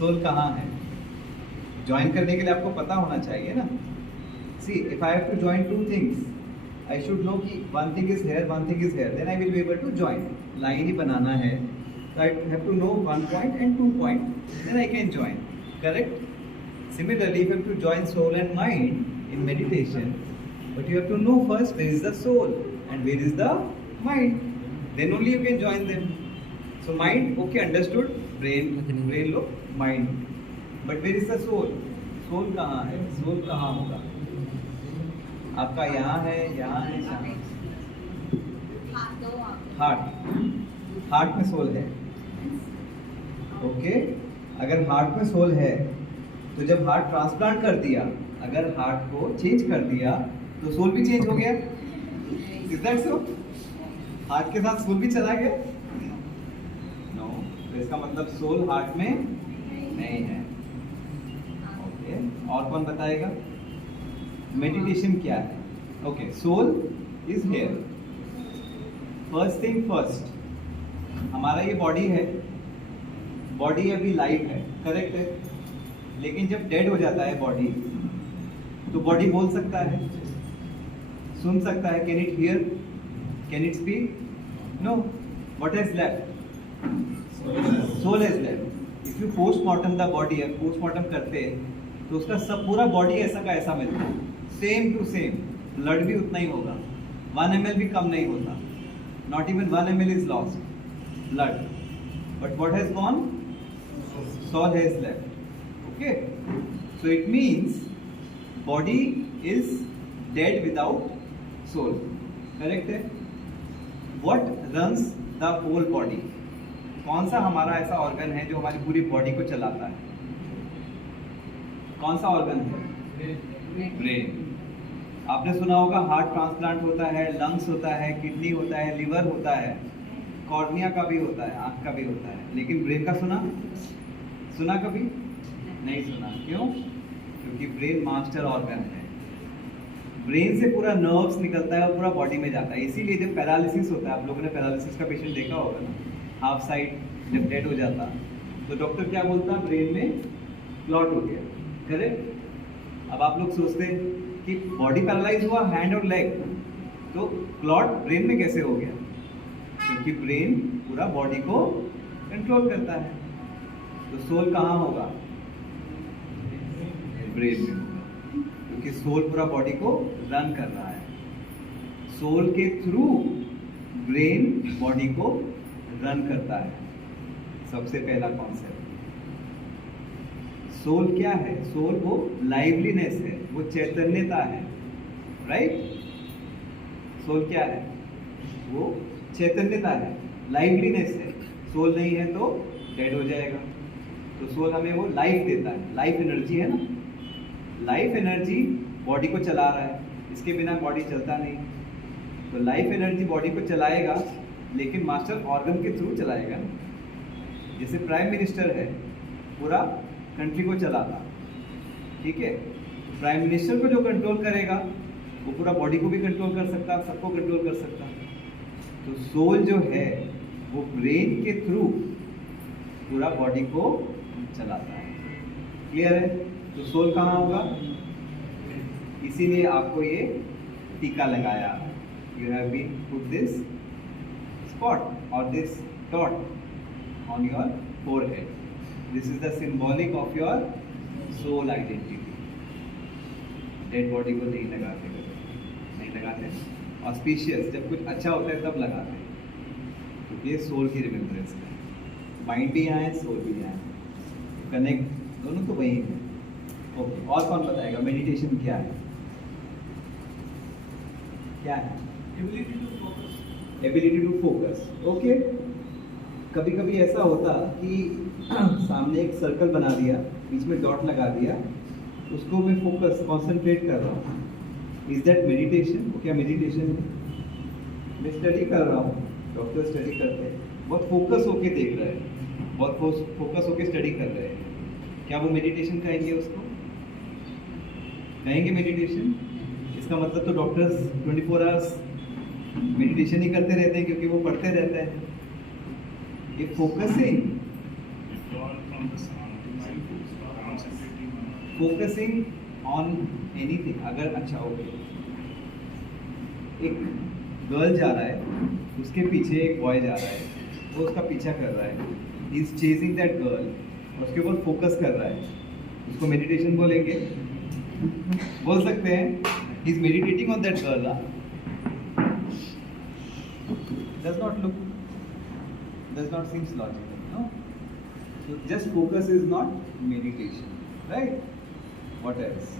Soul कहाँ है? Join करने के लिए आपको पता होना चाहिए ना. See if I have to join two things, I should know कि one thing is here, one thing is here, then I will be able to join. Line ही बनाना है, so I have to know 1 point and 2 point, then I can join. Correct? Similarly, if you have to join soul and mind in meditation, but you have to know first where is the soul and where is the mind. Then only you can join them. So mind, okay, understood. Brain low, mind. But where is the soul? Soul कहाँ है? Soul कहाँ होगा? आपका यहाँ है, यहाँ है, heart में सोल है. ओके अगर हार्ट में सोल है तो जब हार्ट ट्रांसप्लांट कर दिया, अगर हार्ट को चेंज कर दिया तो सोल भी चेंज हो गया. Is that so? हार्ट के साथ सोल भी चला गया? नो. तो इसका मतलब सोल हार्ट में नहीं है. ओके और कौन बताएगा मेडिटेशन क्या है? Okay soul is here. First thing first, हमारा ये बॉडी है, बॉडी अभी लाइव है, करेक्ट है. लेकिन जब डेड हो जाता है बॉडी, तो बॉडी बोल सकता है, सुन सकता है. Can it hear? Can it speak? No. What has left? Soul has left. If you postmortem the body, postmortem करते तो उसका सब पूरा बॉडी ऐसा का ऐसा मिलता है, सेम टू सेम. ब्लड भी उतना ही होगा, 1 ml भी कम नहीं होता. Not even 1 ml is lost blood. But what has gone? Soul has left. Okay, so it means body is dead without soul. Correct है? What runs the whole body? कौन सा हमारा ऐसा ऑर्गन है जो हमारी पूरी बॉडी को चलाता है? कौन सा ऑर्गन है? ब्रेन. आपने सुना होगा हार्ट ट्रांसप्लांट होता है, लंग्स होता है, किडनी होता है, लिवर होता है, कॉर्निया का भी होता है, आँख का भी होता है. लेकिन ब्रेन का सुना कभी नहीं सुना. क्यों? क्योंकि ब्रेन मास्टर ऑर्गन है. ब्रेन से पूरा नर्व्स निकलता है और पूरा बॉडी में जाता है. इसीलिए जब पैरालिसिस होता है, आप लोगों ने पैरालिसिस का पेशेंट देखा होगा ना, हाफ साइड जब डेड हो जाता तो डॉक्टर क्या बोलता? ब्रेन में क्लॉट हो गया. करेक्ट. अब आप लोग सोचते कि बॉडी पैरालाइज हुआ, हैंड और लेग, तो क्लॉट ब्रेन में कैसे हो गया? क्योंकि ब्रेन पूरा बॉडी को कंट्रोल करता है. तो सोल कहाँ होगा? ब्रेन में होगा, क्योंकि सोल पूरा बॉडी को रन कर रहा है. सोल के थ्रू ब्रेन बॉडी को रन करता है. सबसे पहला कॉन्सेप्ट. सोल क्या है? सोल वो लाइवलीनेस है, वो चैतन्यता है. राइट? सोल क्या है? वो चैतन्यता है, लाइवलीनेस है. सोल नहीं है तो डेड हो जाएगा. तो सोल हमें वो लाइफ देता है. लाइफ एनर्जी है ना. लाइफ एनर्जी बॉडी को चला रहा है, इसके बिना बॉडी चलता नहीं. तो लाइफ एनर्जी बॉडी को चलाएगा, लेकिन मास्टर ऑर्गन के थ्रू चलाएगा. जैसे प्राइम मिनिस्टर है, पूरा कंट्री को चलाता, ठीक है. प्राइम मिनिस्टर को जो कंट्रोल करेगा वो पूरा बॉडी को भी कंट्रोल कर सकता, सबको कंट्रोल कर सकता. तो सोल जो है वो ब्रेन के थ्रू पूरा बॉडी को चलाता है. क्लियर है? तो सोल कहाँ होगा? इसीलिए आपको ये टीका लगाया. You have been put this spot और this dot on your forehead. This is the symbolic of your soul identity. Dead body को नहीं लगाते, नहीं लगाते. ऑस्पिशियस जब कुछ अच्छा होता है तब लगाते हैं, क्योंकि ये सोल की रिमेम्बरेंस है. माइंड भी यहाँ है, सोल भी यहाँ है, कनेक्ट दोनों तो वही है. ओके और कौन बताएगा मेडिटेशन क्या है? क्या है? Ability to focus. ओके. कभी कभी ऐसा होता कि सामने एक सर्कल बना दिया, बीच में डॉट लगा दिया, उसको मैं फोकस कॉन्सेंट्रेट कर रहा हूँ. Is that meditation? क्या मेडिटेशन है? मैं स्टडी कर रहा हूँ, डॉक्टर स्टडी करते हैं, बहुत फोकस होके देख रहे हैं, बहुत फोकस होके स्टडी कर रहे हैं. क्या वो मेडिटेशन कहेंगे उसको? कहेंगे मेडिटेशन? इसका मतलब तो डॉक्टर्स 24 आवर्स मेडिटेशन ही करते रहते हैं, क्योंकि वो पढ़ते रहते हैं. ये फोकसिंग फोकसिंग ऑन एनीथिंग। अगर अच्छा ओके, एक गर्ल जा रहा है, उसके पीछे एक बॉय जा रहा है, वो उसका पीछा कर रहा है, he is chasing that girl, उसके ऊपर फोकस कर रहा है, उसको मेडिटेशन बोलेंगे? बोल सकते हैं he is meditating on that girl. does not seems logical, no? So just focus is not meditation, right? What else?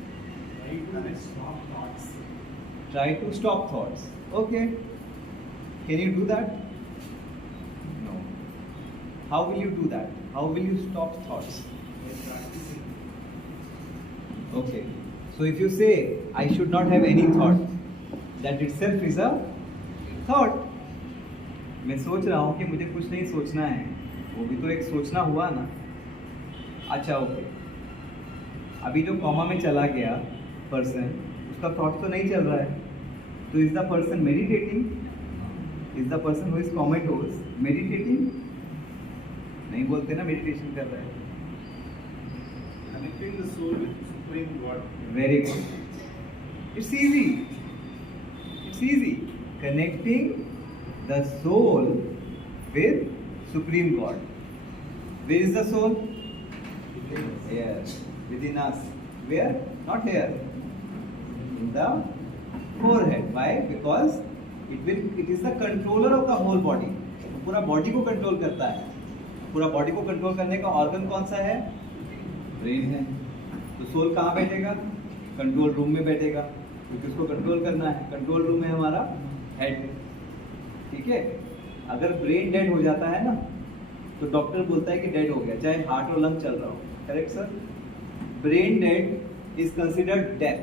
Try to stop thoughts. Okay. Can you do that? No. How will you do that? How will you stop thoughts? Okay. So if you say, I should not have any thought, that itself is a thought. मैं सोच रहा हूँ कि मुझे कुछ नहीं सोचना है, वो भी तो एक सोचना हुआ ना। अच्छा ओके, अभी जो कॉमा में चला गया पर्सन, उसका थॉट तो नहीं चल रहा है, तो is the person meditating? Is the person who is comatose meditating? नहीं बोलते ना मेडिटेशन कर रहा है। Connecting the soul with Supreme God. Very good. It's easy. It's easy. Connecting the soul with Supreme God. Where is the soul? Here, within us. Where? Not here. In the forehead. Why? Because it is the controller of the whole body. पूरा body को control करता है। पूरा body को control करने का organ कौन सा है? ब्रेन है। तो सोल कहाँ बैठेगा? कंट्रोल रूम में बैठेगा, क्योंकि उसको कंट्रोल करना है। कंट्रोल रूम में हमारा हेड, ठीक है। अगर ब्रेन डेड हो जाता है ना, तो डॉक्टर बोलता है कि डेड हो गया, चाहे हार्ट और लंग चल रहा हो। Correct sir? Brain dead is considered death.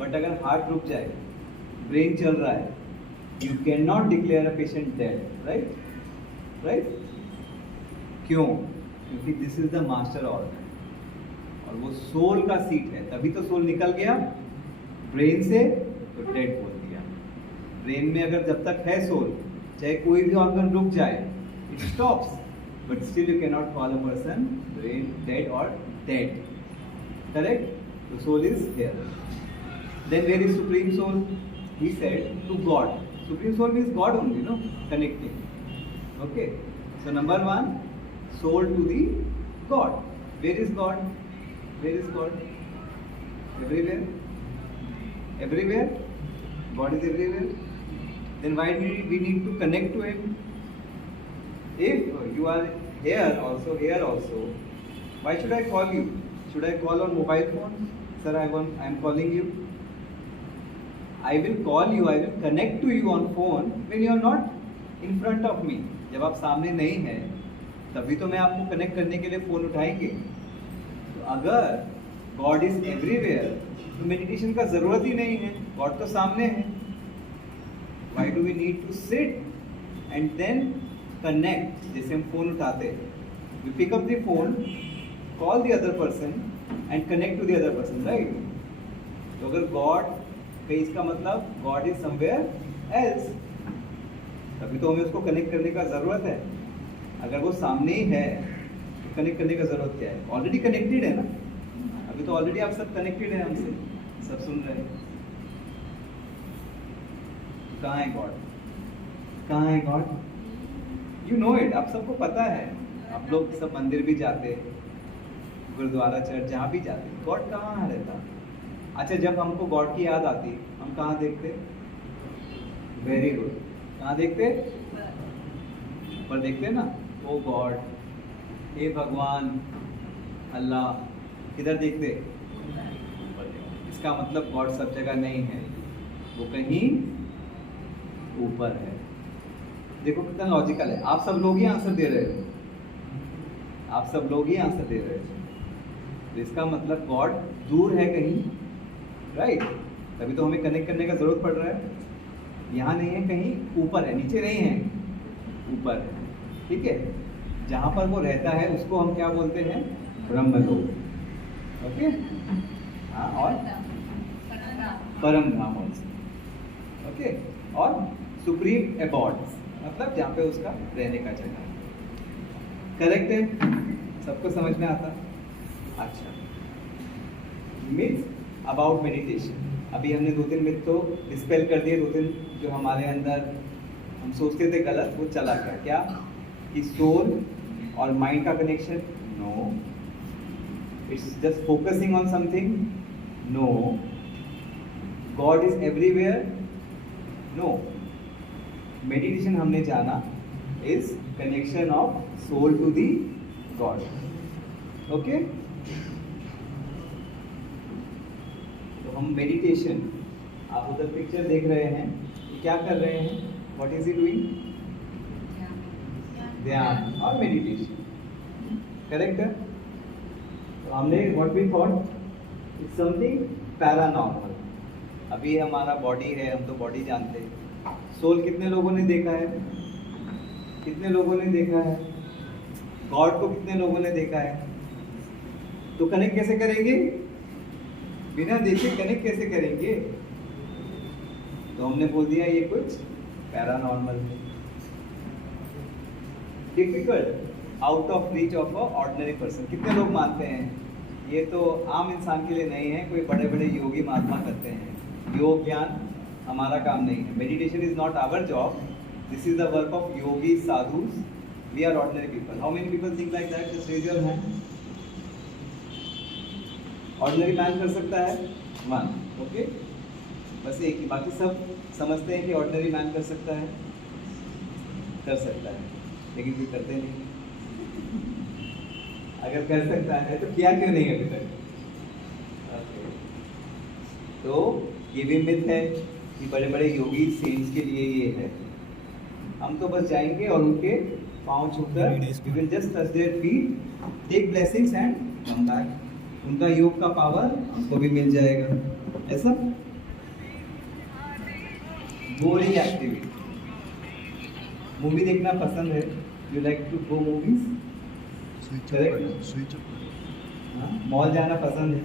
But अगर हार्ट रुक जाए, ब्रेन चल रहा है, you can not declare a patient dead. Right? Right? क्यों? क्योंकि this is the master organ, और वो सोल का सीट है। तभी तो सोल निकल गया ब्रेन से, तो डेड बोल दिया। ब्रेन में अगर जब तक है सोल, चाहे कोई भी ऑर्गन रुक जाए, it stops, but still you can not call a person brain dead और डेड। करेक्ट? तो soul is here. Then where is supreme soul? He said to God. Supreme soul means God only, no? Connecting. Okay, so number 1, soul to the God. Where is God? Where is God? Everywhere. Everywhere. God is everywhere. Then why do we need to connect to Him? If you are here also, why should I call you? Should I call on mobile phone? Sir, I am calling you. I will call you. I will connect to you on phone when you are not in front of me. जब आप सामने नहीं हैं, तभी तो मैं आपको connect करने के लिए फोन उठाएंगे। तो अगर गॉड इज एवरीवेयर, तो मेडिटेशन का जरूरत ही नहीं है, गॉड तो सामने है। Why do we need to sit and then connect? जैसे हम फोन उठाते हैं, we pick up the phone, call the other person and connect to the other person, right? तो अगर गॉड का, इसका मतलब गॉड इज समवेयर एल्स, तभी तो हमें उसको कनेक्ट करने का जरूरत है। अगर वो सामने ही है, तो कनेक्ट करने का जरूरत क्या है? ऑलरेडी कनेक्टेड है ना। अभी तो ऑलरेडी आप सब कनेक्टेड हैं हमसे, सब सुन रहे हैं। कहाँ है गॉड? कहाँ है गॉड? यू नो इट, आप सबको पता है। आप लोग सब मंदिर भी जाते, गुरुद्वारा, चर्च, जहाँ भी जाते, गॉड कहाँ रहता? अच्छा, जब हमको गॉड की याद आती, हम कहाँ देखते? वेरी गुड, कहाँ देखते? पर देखते ना, ओ गॉड, हे भगवान, अल्लाह, किधर देखते? इसका मतलब गॉड सब जगह नहीं है, वो कहीं ऊपर है। देखो कितना लॉजिकल है। आप सब लोग ही आंसर दे रहे हो, आप सब लोग ही आंसर दे रहे हो। तो इसका मतलब गॉड दूर है कहीं, राइट? तभी तो हमें कनेक्ट करने का जरूरत पड़ रहा है। यहाँ नहीं है, कहीं ऊपर है, नीचे नहीं है, ऊपर है। ठीक है? जहाँ पर वो रहता है उसको हम क्या बोलते हैं? ब्रह्मलोक। ओके? हाँ, और परम धाम ऑल्सो। ओके? और सुप्रीम एबॉर्ड, मतलब जहाँ पे उसका रहने का जगह। करेक्ट है? सबको समझ में आता? अच्छा, मिथ अबाउट मेडिटेशन। अभी हमने 2-3 मिथ तो डिस्पेल कर दिए, 2-3 जो हमारे अंदर हम सोचते थे गलत, वो चला गया। क्या कि सोल और माइंड का connection? No. It's just focusing on something? No. God is everywhere? No. Meditation हमने जाना is connection of soul to the God. Okay, तो हम मेडिटेशन, आप उधर पिक्चर देख रहे हैं, क्या कर रहे हैं? What is he doing? ध्यान और मेडिटेशन, करेक्ट है? तो हमने what we thought it's something paranormal. अभी हमारा बॉडी है, हम तो बॉडी जानते हैं। सोल कितने लोगों ने देखा है? कितने लोगों ने देखा है? गॉड को कितने लोगों ने देखा है? तो कनेक्ट कैसे करेंगे? बिना देखे कनेक्ट कैसे करेंगे? तो हमने बोल दिया ये कुछ पैरानॉर्मल है, difficult, out of reach of a ordinary person. कितने लोग मानते हैं? ये तो आम इंसान के लिए नहीं है, कोई बड़े बड़े योगी महात्मा करते हैं। योग ज्ञान हमारा काम नहीं है। Meditation is not our job, this is the work of yogi sadhus. We are ordinary people. How many people think like that? Just raise your hand. Ordinary man कर सकता है? 1, ओके, बस एक ही। बाकी सब समझते हैं कि ऑर्डिनरी मैन कर सकता है, कर सकता है, लेकिन कोई करते नहीं। अगर कर सकता है तो किया क्यों नहीं अभी तक? okay. तो ये भी मिथ है कि बड़े बड़े योगी सेंट्स के लिए ये है। हम तो बस जाएंगे और उनके पाँव छूकर we will just touch their feet, take blessings and come back. उनका योग का पावर हमको भी मिल जाएगा। ऐसा बोरिंग एक्टिविटी। मूवी देखना पसंद है? You like to go movies? Correct. Mall जाना पसंद है,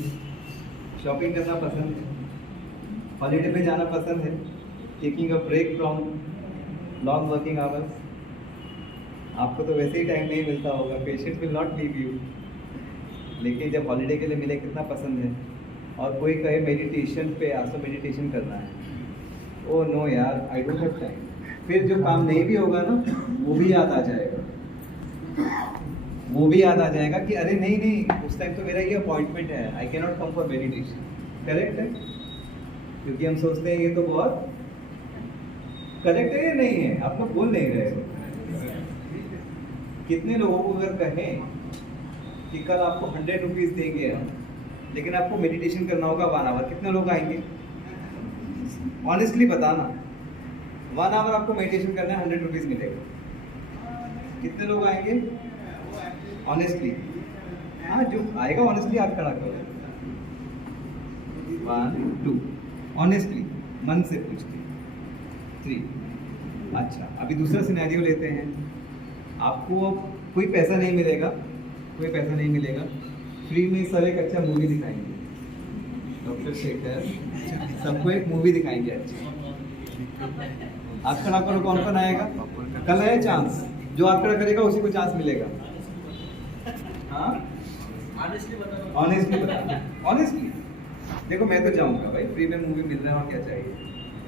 शॉपिंग करना पसंद है, हॉलीडे पे जाना पसंद है, taking a break from long working hours. आपको तो वैसे ही टाइम नहीं मिलता होगा, patient will not leave you, लेकिन जब हॉलीडे के लिए मिले कितना पसंद है। और कोई कहे मेडिटेशन पे आज तो मेडिटेशन करना है, ओ नो यार आई डोंट हैव टाइम। फिर जो काम नहीं भी होगा ना, वो भी याद आ जाएगा, वो भी याद आ जाएगा कि अरे नहीं नहीं उस टाइम तो मेरा ये अपॉइंटमेंट है, I can not come for meditation. Correct है? क्योंकि हम सोचते हैं ये तो बहुत करेक्ट है या नहीं है? आप लोग बोल नहीं रहे। कितने लोगों को अगर कहें कि कल आपको 100 रुपीज़ देंगे हम, लेकिन आपको मेडिटेशन करना होगा 1 आवर, कितने लोग आएंगे? ऑनेस्टली बताना, 1 आवर आपको मेडिटेशन करना है, 100 रुपीज़ मिलेगा, कितने लोग आएंगे? ऑनेस्टली, हाँ जो आएगा ऑनेस्टली हाथ खड़ा करो। 1 2, ऑनेस्टली मन से पूछ के। 3। अच्छा, अभी दूसरा सिनेरियो लेते हैं। आपको कोई पैसा नहीं मिलेगा, कोई पैसा नहीं मिलेगा, फ्री में सर एक अच्छा मूवी दिखाएंगे, डॉक्टर शेखर सबको एक मूवी दिखाएंगे अच्छी। हाथ खड़ा करो, कौन कौन आएगा? कल है चांस, जो हाथ खड़ा करेगा उसी को चांस मिलेगा। हाँ ऑनेस्टली बता, ऑनेस्टली देखो मैं तो जाऊंगा भाई, फ्री में मूवी मिल रहा है और क्या चाहिए।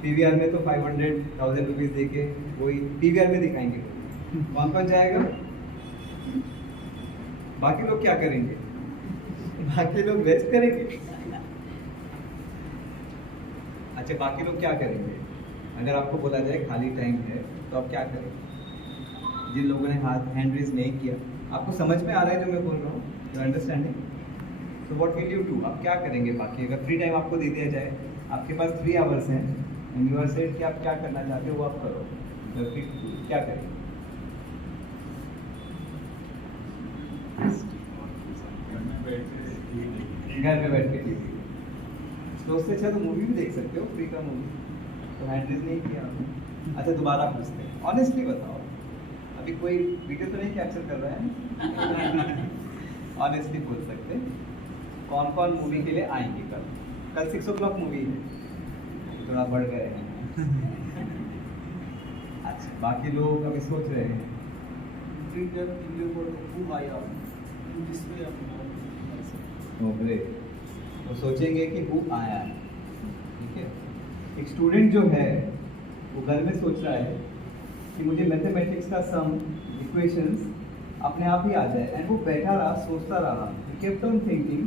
पीवीआर में तो 500,000 रुपीज़ दे के वही पीवीआर में दिखाएंगे, कौन कौन जाएगा? बाकी लोग क्या करेंगे? बाकी लोग रेस्ट करेंगे। अच्छा, बाकी लोग क्या करेंगे? अगर आपको बोला जाए खाली टाइम है तो आप क्या करेंगे? जिन लोगों ने हाथ हैंड रेज नहीं किया, आपको समझ में आ रहा है जो मैं बोल रहा हूँ? You understanding? तो व्हाट विल यू डू? आप क्या करेंगे? बाकी अगर फ्री टाइम आपको दे दिया जाए, आपके पास 3 आवर्स हैं एंड यू आर सेड कि आप क्या करना चाहते हो वो आप करो, तो फिर क्या करेंगे? घर में बैठ के टीवी, तो उससे अच्छा तो मूवी भी देख सकते हो, फ्री का मूवी। तो हैंड रेज नहीं किया आपने। अच्छा, दोबारा पूछते हैं, ऑनेस्टली बताओ, अभी कोई वीडियो तो नहीं कैप्चर कर रहा है? ऑनेस्टली बोल सकते हैं, कौन कौन मूवी के लिए आएंगे कल? कल 6 o'clock मूवी है, थोड़ा बढ़ गए हैं। अच्छा, बाकी लोग अभी सोच रहे हैं वो सोचेंगे कि हु आई एम। ठीक है, एक स्टूडेंट जो है वो घर में सोच रहा है कि मुझे मैथमेटिक्स का सम इक्वेशंस अपने आप ही आ जाए, एंड वो बैठा रहा, सोचता रहा, he kept on thinking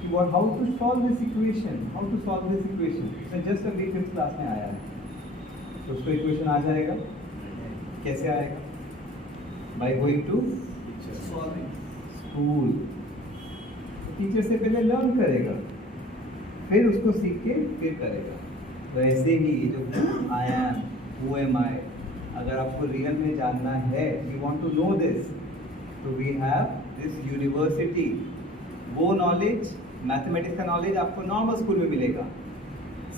कि what how to solve this equation, उसने जस्ट अभी 5th क्लास में आया है, तो उसको इक्वेशन आ जाएगा। कैसे आएगा? By going to school. Teacher से पहले लर्न करेगा, फिर उसको सीख के फिर करेगा। तो ऐसे ही जो I am, who am I, अगर आपको रियल में जानना है, you want to know this, तो वी हैव दिस यूनिवर्सिटी। वो नॉलेज, मैथमेटिक्स का नॉलेज आपको नॉर्मल स्कूल में मिलेगा।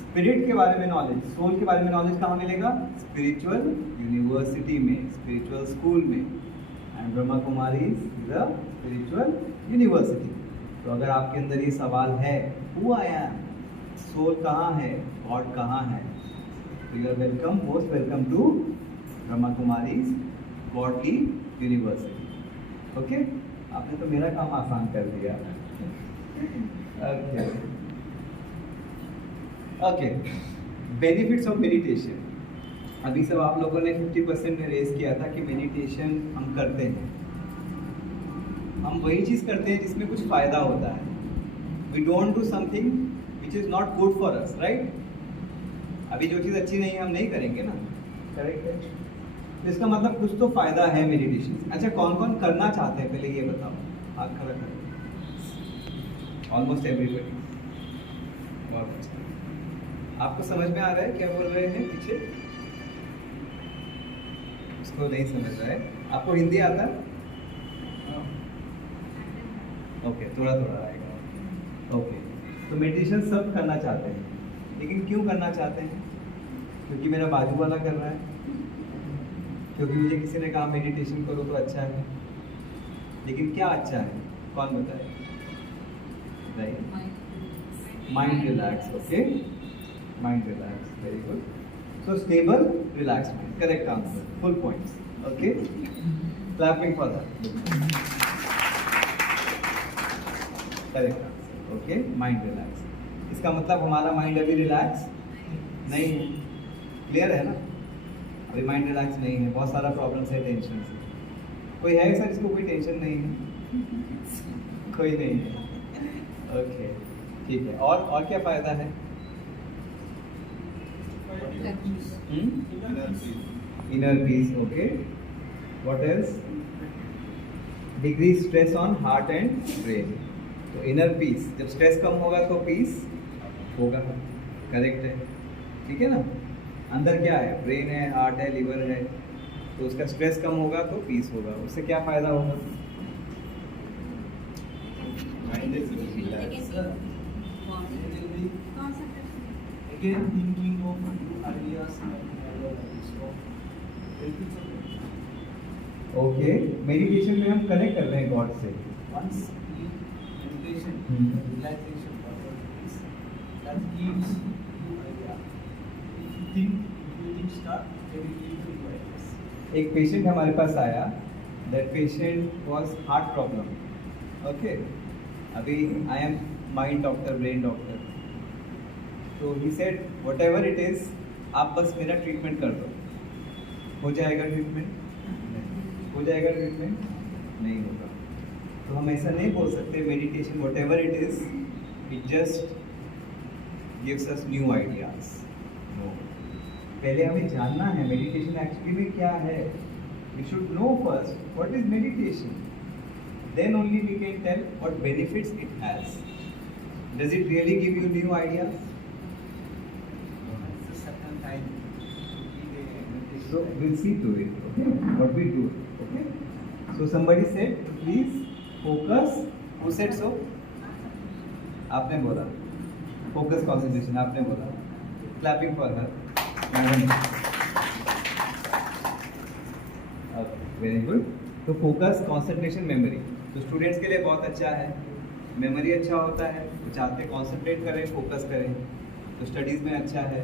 स्पिरिट के बारे में नॉलेज, सोल के बारे में नॉलेज कहाँ मिलेगा? स्पिरिचुअल यूनिवर्सिटी में, स्पिरिचुअल स्कूल में। And Brahma Kumari is a spiritual university. तो अगर आपके अंदर ये सवाल है, हु आई एम, सोल कहाँ है, गॉड कहाँ है, तो you are welcome, most welcome to Brahma Kumari godly university. Okay, आपने तो मेरा काम आसान कर दिया। Okay okay, benefits of meditation. अभी सब आप लोगों ने 50% में रेज किया था कि मेडिटेशन हम करते हैं, हम वही चीज़ करते हैं जिसमें कुछ फ़ायदा होता है। We don't do something which is not good for us, right? अभी जो चीज़ अच्छी नहीं है हम नहीं करेंगे ना, करेक्ट है? तो इसका मतलब कुछ तो फ़ायदा है मेडिटेशन। अच्छा, कौन कौन करना चाहते हैं पहले ये बताओ, हाथ खड़ा करें। Almost everybody. बहुत अच्छा, आपको समझ में आ रहा है क्या बोल रहे हैं पीछे? उसको नहीं समझ रहा है। आपको हिंदी आता है? ओके, थोड़ा थोड़ा आएगा। ओके, तो मेडिटेशन सब करना चाहते हैं, लेकिन क्यों करना चाहते हैं? क्योंकि मेरा बाजू वाला कर रहा है, क्योंकि मुझे किसी ने कहा मेडिटेशन करो तो अच्छा है। लेकिन क्या अच्छा है, कौन बताए? Mind relax. Okay, mind relax, very good. So stable relax mind, correct answer, full points. Okay, clapping for that, correct answer. Okay, mind relax, इसका मतलब हमारा माइंड अभी रिलैक्स नहीं है। क्लियर है ना? अभी माइंड रिलैक्स नहीं है, बहुत सारा प्रॉब्लम्स है, टेंशन से। कोई है सर जिसको कोई टेंशन नहीं है? कोई नहीं है। ओके, ठीक है। और क्या फ़ायदा है? Inner peace. Okay, what else? Decrease stress on heart and brain. तो इनर पीस, जब स्ट्रेस कम होगा तो पीस होगा, करेक्ट है? ठीक है ना? अंदर क्या है? ब्रेन है, हार्ट है, लिवर है, तो उसका स्ट्रेस कम होगा तो पीस होगा। उससे क्या फ़ायदा होगा? Again, thinking of new ideas and okay, meditation में हम कनेक्ट कर रहे हैं गॉड से। once in meditation, relaxation, whatever it is, that gives you idea. If you think start, they will give you ideas. एक पेशेंट हमारे पास आया, that patient was heart problem. Okay, अभी I am mind doctor, brain doctor, तो he said whatever it is, आप बस मेरा treatment कर दो। हो जाएगा ट्रीटमेंट? हो जाएगा ट्रीटमेंट? नहीं होगा। तो हम ऐसा नहीं बोल सकते meditation whatever it is, it just gives us new ideas. No, पहले हमें जानना है मेडिटेशन एक्चुअली में क्या है। We should know first what is meditation, then only we can tell what benefits it has. Does it really give you new ideas? It's a certain time to give a meditation. So we'll see to it, okay? What we do, okay? So somebody said, please focus. Who said so? आपने बोला focus concentration, आपने बोला। Clapping for her. Okay, very good. तो focus, concentration, memory. तो students के लिए बहुत अच्छा है, मेमोरी अच्छा होता है, वो चाहते हैं कॉन्सेंट्रेट करें, फोकस करें, तो स्टडीज़ में अच्छा है।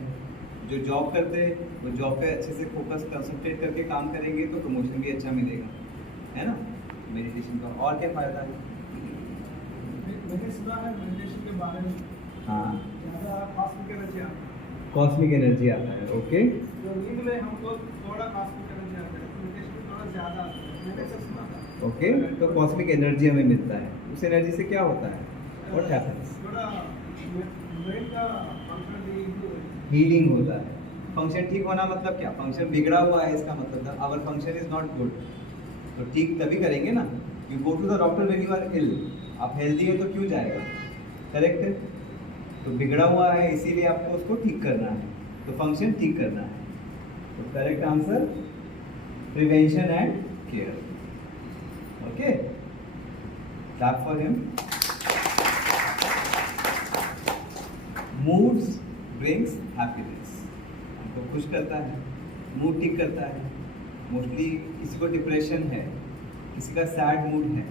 जो जॉब करते हैं वो जॉब पे अच्छे से फोकस कंसंट्रेट करके काम करेंगे तो प्रमोशन भी अच्छा मिलेगा, है ना? मेडिटेशन का और क्या फ़ायदा है? मैंने सुना है मेडिटेशन के बारे में हाँ, ज़्यादा कॉस्मिक एनर्जी आता है, कॉस्मिक एनर्जी आता है। ओके, तो नींद में हमको थोड़ा कॉस्मिक एनर्जी आता है, मेडिटेशन में थोड़ा ज़्यादा आता है, मैंने ऐसा सुना था। ओके, तो कॉस्मिक एनर्जी हमें मिलता है। उस एनर्जी से क्या होता है? What happens? थोड़ा ब्रेन का फंक्शन हीलिंग होता है। फंक्शन ठीक होना मतलब क्या? फंक्शन बिगड़ा हुआ है इसका मतलब our function is not good. तो ठीक तभी करेंगे ना। You go to the doctor when you are ill. आप हेल्दी है तो क्यों जाएगा? करेक्ट है। तो बिगड़ा हुआ है इसीलिए आपको उसको ठीक करना है, तो फंक्शन ठीक करना है। तो correct answer prevention and care. Okay, clap for him. Moods brings happiness, हमको खुश करता है, मूड ठीक करता है। मोस्टली किसी को डिप्रेशन है, किसी का सैड मूड है,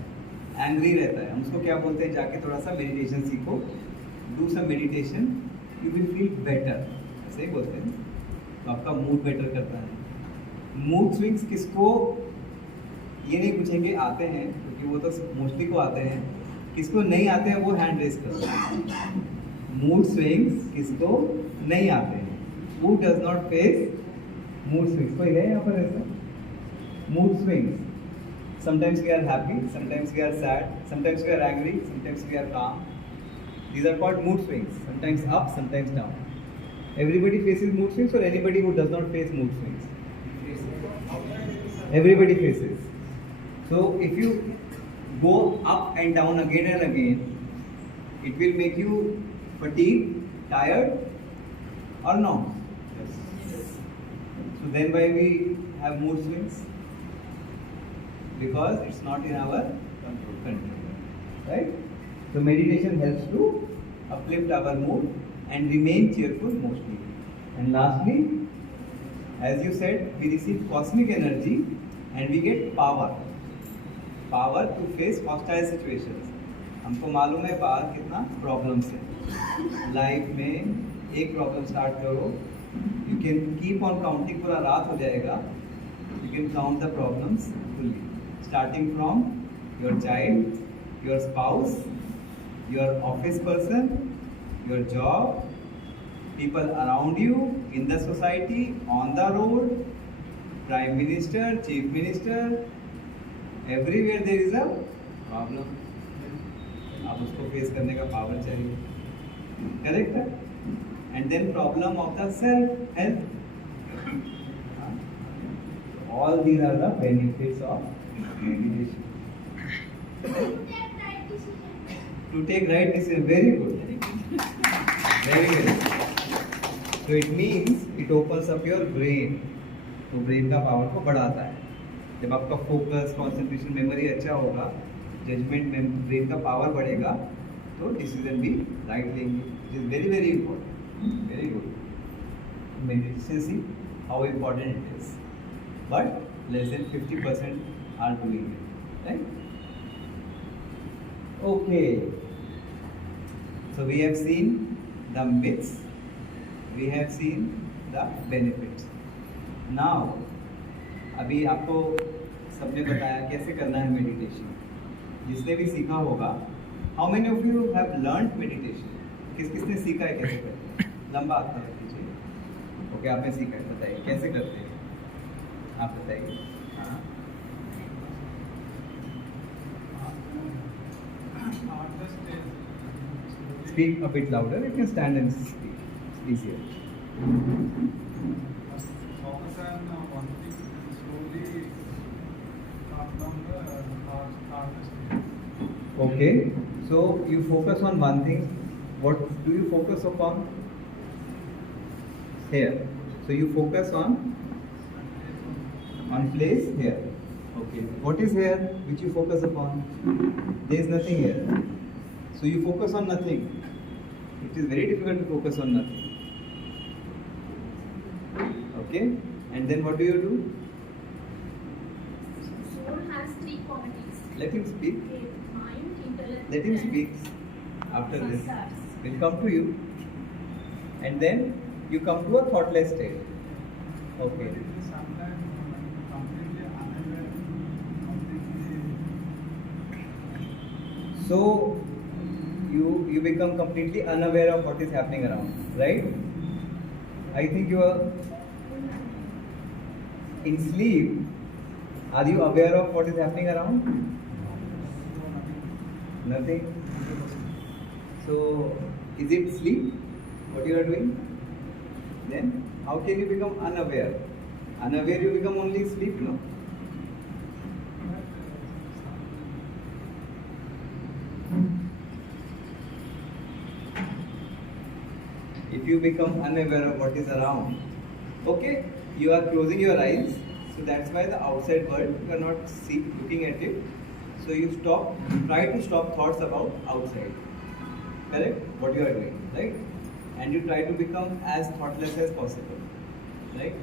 एंग्री रहता है, हम उसको क्या बोलते हैं? जाके थोड़ा सा मेडिटेशन सीखो, do some meditation, you will feel better, ऐसे ही बोलते हैं। तो आपका मूड बेटर करता है। मूड स्विंग्स किसको, ये नहीं पूछेंगे आते हैं, क्योंकि वो तो मोस्टली को आते हैं। किसको नहीं आते हैं वो हैंड रेस करो। मूड स्विंग्स किसको नहीं आते हैं? Who does not face mood swings? कोई है यहाँ पर ऐसा? Mood swings. Sometimes we are happy, sometimes we are sad, sometimes we are angry, sometimes we are calm. These are called mood swings. Sometimes up, sometimes down. Everybody faces mood swings, or anybody who does not face mood swings? Everybody faces. So if you go up and down again and again, it will make you fatigued, tired, or not? So then why we have mood swings? Because it's not in our control, right? So meditation helps to uplift our mood and remain cheerful mostly. And lastly, as you said, we receive cosmic energy and we get power. Power to face hostile situations. हमको मालूम है बाहर कितना problems है life में। एक problem start करो, you can keep on counting, पूरा रात हो जाएगा। You can count the problems fully, starting from your child, your spouse, your office person, your job, people around you, in the society, on the road, prime minister, chief minister, everywhere there is a problem. आप उसको face करने का power चाहिए, correct है? And then problem of the self health. All these are the benefits of meditation. To take right decision, very good, very good. So it means it opens up your brain, तो brain का power को बढ़ाता है। जब आपका focus, concentration, memory अच्छा होगा, judgement में ब्रेन का पावर बढ़ेगा, तो डिसीजन भी राइट लेंगे। It is very very important, very good. Meditation see how important it is, but less than 50% are doing it, right? Okay, so we have seen the myths, we have seen the benefits. Now अभी आपको सबने बताया कैसे करना है meditation, जिसने भी सीखा होगा। How many of you have learned meditation? किसने सीखा है कैसे करते हैं? लंबा हाथ रख दीजिए। ओके, आपने सीखा है, बताइए कैसे करते हैं, आप बताइए। हाँ, speak a bit louder. You can stand and speak. Easier. Focus on one thing, slowly calm down the heart. Okay, so you focus on one thing. What do you focus upon? Here. So you focus on place here. Okay. What is here which you focus upon? There is nothing here. So you focus on nothing. It is very difficult to focus on nothing. Okay, and then what do you do? Soul has three qualities. Let him speak. Mind, intellect. Let him and speak. After this, samskaras. will come to you, and then you come to a thoughtless state. Okay. Sometimes completely unaware, completely. So you become completely unaware of what is happening around, right? I think you are in sleep. Are you aware of what is happening around? Nothing. So, is it sleep? What you are doing? Then, how can you become unaware? Unaware, you become only sleep, no? If you become unaware of what is around, okay, you are closing your eyes, so that's why the outside world, you are not looking at it. So you try to stop thoughts about outside. Correct? What you are doing, right? And you try to become as thoughtless as possible, right?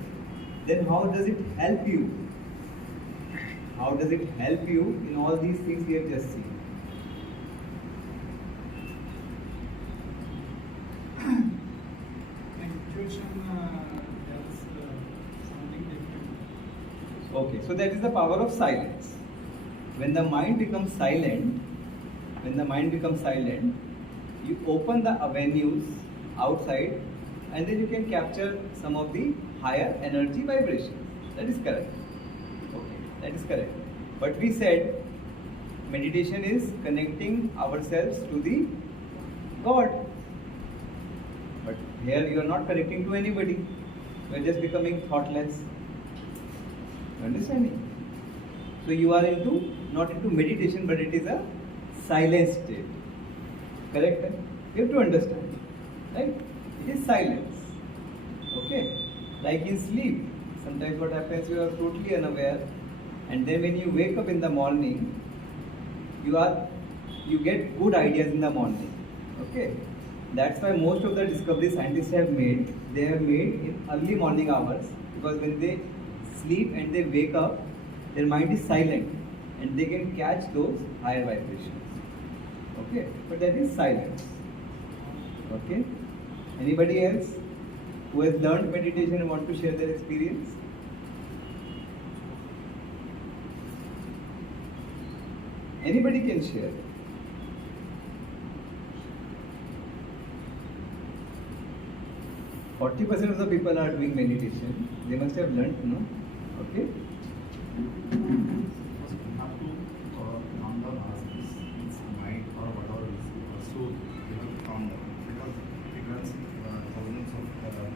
Then how does it help you? How does it help you in all these things we have just seen? Intuition tells something different. Okay, so that is the power of silence. When the mind becomes silent, you open the avenues outside, and then you can capture some of the higher energy vibrations. That is correct. Okay, that is correct. But we said meditation is connecting ourselves to the God. But here you are not connecting to anybody. You are just becoming thoughtless. You understanding? So you are not into meditation, but it is a silent state. Correct? You have to understand. Right? It is silence. Okay? Like in sleep. Sometimes what happens, you are totally unaware, and then when you wake up in the morning, you get good ideas in the morning. Okay? That's why most of the discoveries scientists have made, they have made in early morning hours, because when they sleep and they wake up, their mind is silent and they can catch those higher vibrations. Okay? But that is silence. Okay? Anybody else who has learned meditation and want to share their experience? Anybody can share. %40 of the people are doing meditation. They must have learned, no? Okay? Have to calm down ourselves. It's mind or whatever it is, soul. We have to calm down because it runs thousands of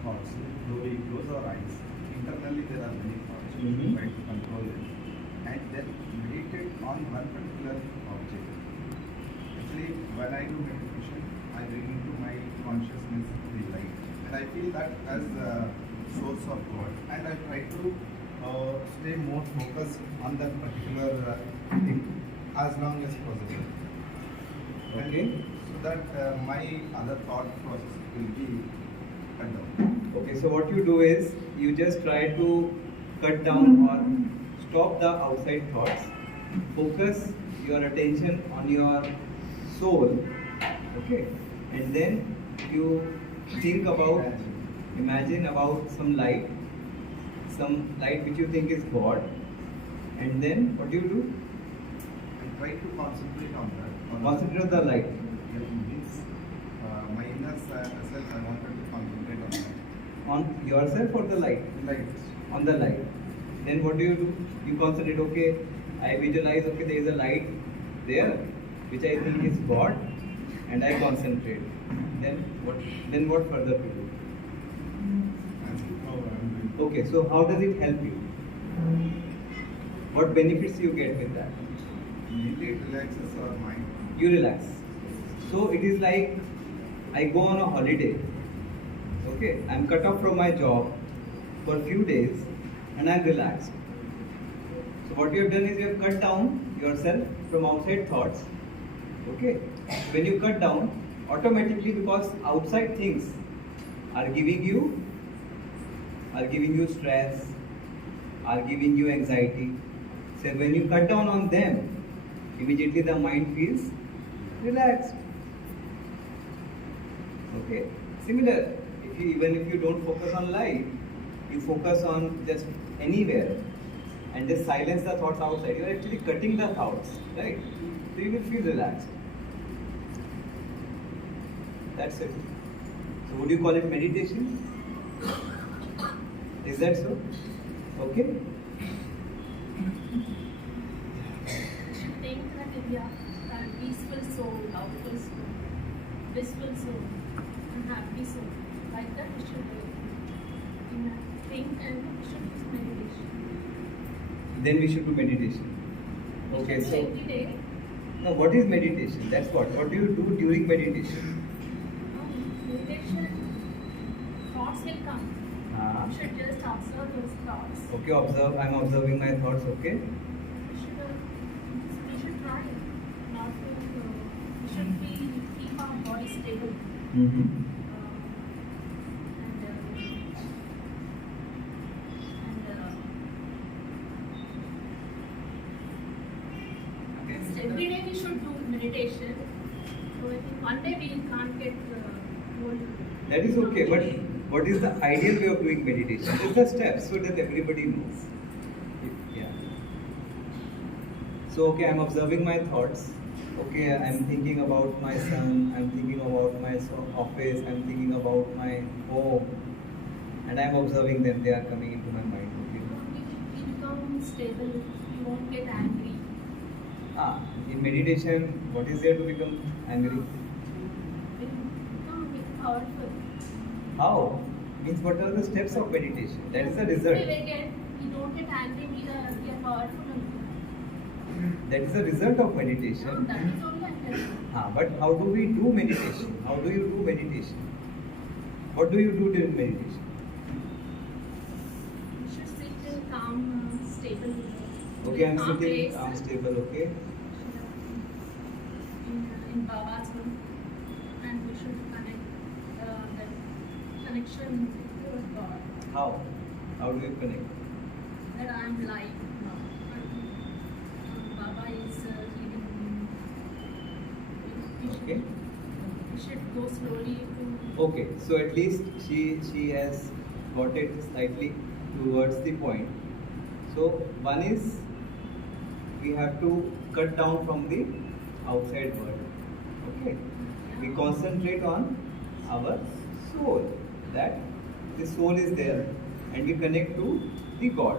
thoughts. Slowly close our eyes. Internally there are many thoughts. We try to control them and then meditate on one particular object. Actually, when I do meditation, I bring into my consciousness the light, and I feel that as a source of God, and I try to stay more focused on that particular thing as long as possible. Okay. And so that my other thought process will be cut down. Okay, so what you do is, you just try to cut down or stop the outside thoughts, focus your attention on your soul, okay, and then you think about, imagine about some light which you think is God, and then what do you do? I try to concentrate on that. Concentrate on the light. It means my inner self, I wanted to concentrate on that. On yourself or the light? Light. On the light. Then what do? You concentrate, okay, I visualize, okay, there is a light there, which I think is God, and I concentrate. Then what further to do? Okay, so how does it help you? What benefits you get with that? Mainly it relaxes our mind. You relax. So it is like I go on a holiday. Okay, I'm cut off from my job for a few days and I'm relaxed. So what you have done is you have cut down yourself from outside thoughts. Okay, when you cut down, automatically, because outside things are giving you stress, are giving you anxiety. So when you cut down on them, immediately the mind feels relaxed. Okay. Similar, even if you don't focus on light, you focus on just anywhere and just silence the thoughts outside. You are actually cutting the thoughts, right? So you will feel relaxed. That's it. So would you call it meditation? Is that so? Okay. Think that India, that peaceful soul, loveful soul, blissful soul, and happy soul. Like that we should think and we should do meditation. Then we should do meditation. We Okay, should do so every day. now what is meditation? That's what. What do you do during meditation? Meditation, thoughts will come. Ah. You should just observe those thoughts. Okay, observe. I'm observing my thoughts. Okay. We should try not to. We should keep our body stable. Mm-hmm. Every day we should do meditation. So I think one day we can't get whole. That is okay, but what is the ideal way of doing meditation? Just the steps so that everybody knows. Yeah. So okay, I'm observing my thoughts. Okay, I'm thinking about my son. I'm thinking about my office. I'm thinking about my home, and I'm observing them. They are coming into my mind. Okay. We become stable. We won't get angry. In meditation, what is there to become angry? We become powerful. How? Means what are the steps of meditation? That is the result. We don't get angry. We are powerful. That is the result of No, meditation. that is only I But how do we do meditation? How do you do meditation? What do you do during meditation? We should sit in calm, stable. Okay, I'm calm sitting, place. I'm stable, okay? In Baba's room, and we should connect that connection with God. How? How do you connect? That I am live now. Baba is leading me. Okay. We should go slowly to. Okay, so at least she has got it slightly towards the point. So one is we have to cut down from the outside world. Okay. We concentrate on our soul. That the soul is there and we connect to the God.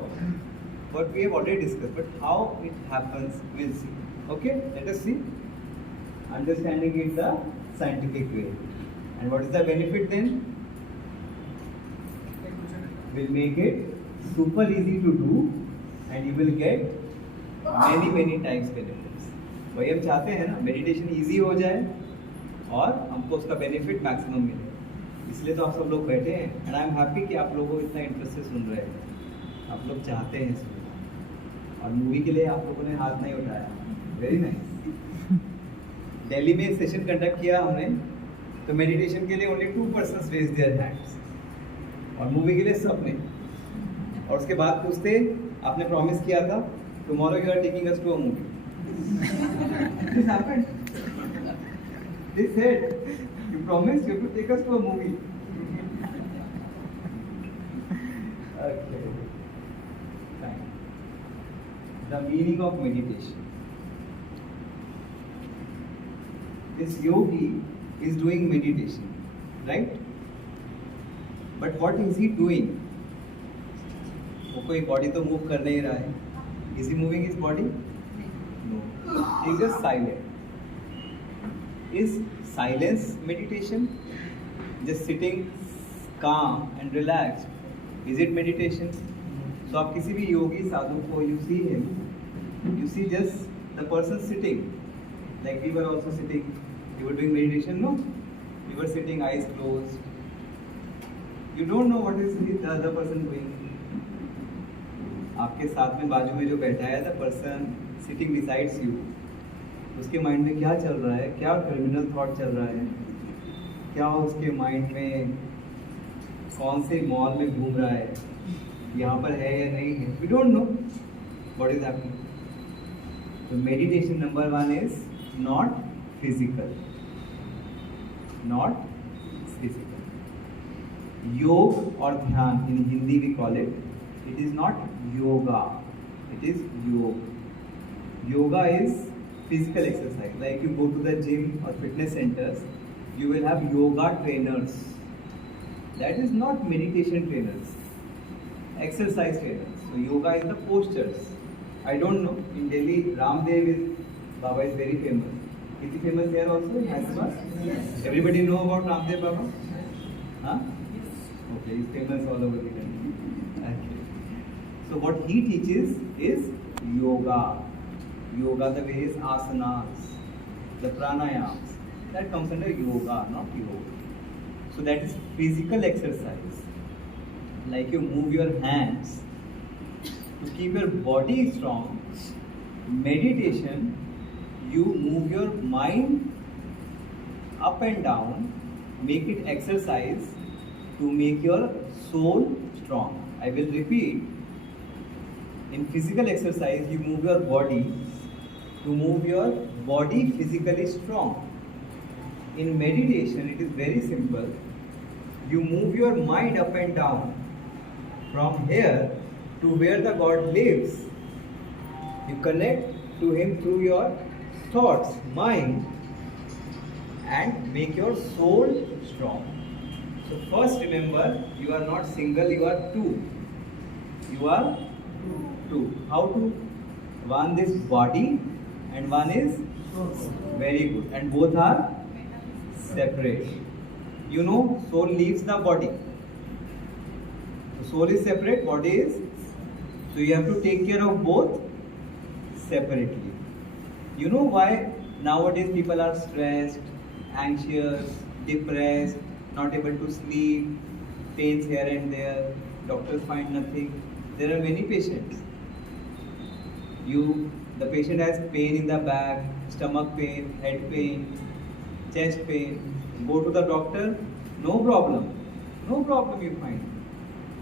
What we have already discussed, but how it happens, we'll see. Okay, let us see. Understanding it the scientific way. And what is the benefit then? We'll make it super easy to do and you will get many times benefits. वही हम चाहते हैं ना, meditation easy हो जाए और हमको उसका बेनिफिट मैक्सिमम मिले. इसलिए तो आप सब लोग बैठे हैं एंड आई एम हैप्पी कि आप लोगों को इतना इंटरेस्ट से सुन रहे हैं. आप लोग चाहते हैं सुनना और मूवी के लिए आप लोगों ने हाथ नहीं उठाया. Very nice. दिल्ली में एक सेशन कंडक्ट किया हमने, तो मेडिटेशन के लिए only 2 persons raise their hands और मूवी के लिए सब ने. और उसके बाद पूछते आपने प्रॉमिस किया था tomorrow you are taking us to a movie. This happened. They said you promised you have to take us to a movie. Okay. Fine. The meaning of meditation. This yogi is doing meditation, right? But what is he doing? वो कोई body तो move कर नहीं रहा है. Is he moving his body? No. He is just silent. Is silence meditation? Just sitting calm and relaxed. Is it meditation? So आप किसी भी योगी साधु को you see just the person sitting. Like we were also sitting. You were doing meditation, no? You were sitting, eyes closed. You don't know what is the other person doing. आपके साथ में बाजू में जो बैठा है the person sitting besides you, उसके mind में क्या चल रहा है, क्या टर्मिनल थॉट चल रहा है, क्या उसके माइंड में कौन से मॉल में घूम रहा है, यहाँ पर है या नहीं है. We don't know what is happening. तो meditation number 1 is not physical. Not physical. Yog और dhyan in Hindi we call it. It is not yoga, it is yog. Yoga is physical exercise. Like you go to the gym or fitness centers, you will have yoga trainers. That is not meditation trainers, exercise trainers. So yoga is the postures. I don't know, in Delhi Ramdev is Baba is very famous. Is he famous here also in Hyderabad? Yes. Everybody know about Ramdev Baba? Huh? Okay, he's famous all over the country. Okay. So what he teaches is yoga. Yoga, the various asanas, the pranayams, that comes under yoga, not yoga. So that is physical exercise. Like you move your hands to keep your body strong. Meditation, you move your mind up and down, make it exercise to make your soul strong. I will repeat. In physical exercise, you move your body to move your body physically strong. In meditation, it is very simple. You move your mind up and down from here to where the God lives. You connect to Him through your thoughts, mind, and make your soul strong. So first remember, you are not single, you are two. You are two. How two? One is body and one is very good. And both are separate. You know, soul leaves the body. So soul is separate, body is. So you have to take care of both separately. You know why nowadays people are stressed, anxious, depressed, not able to sleep, pains here and there, doctors find nothing. There are many patients. The patient has pain in the back, stomach pain, head pain, chest pain. Go to the doctor, no problem. No problem you find.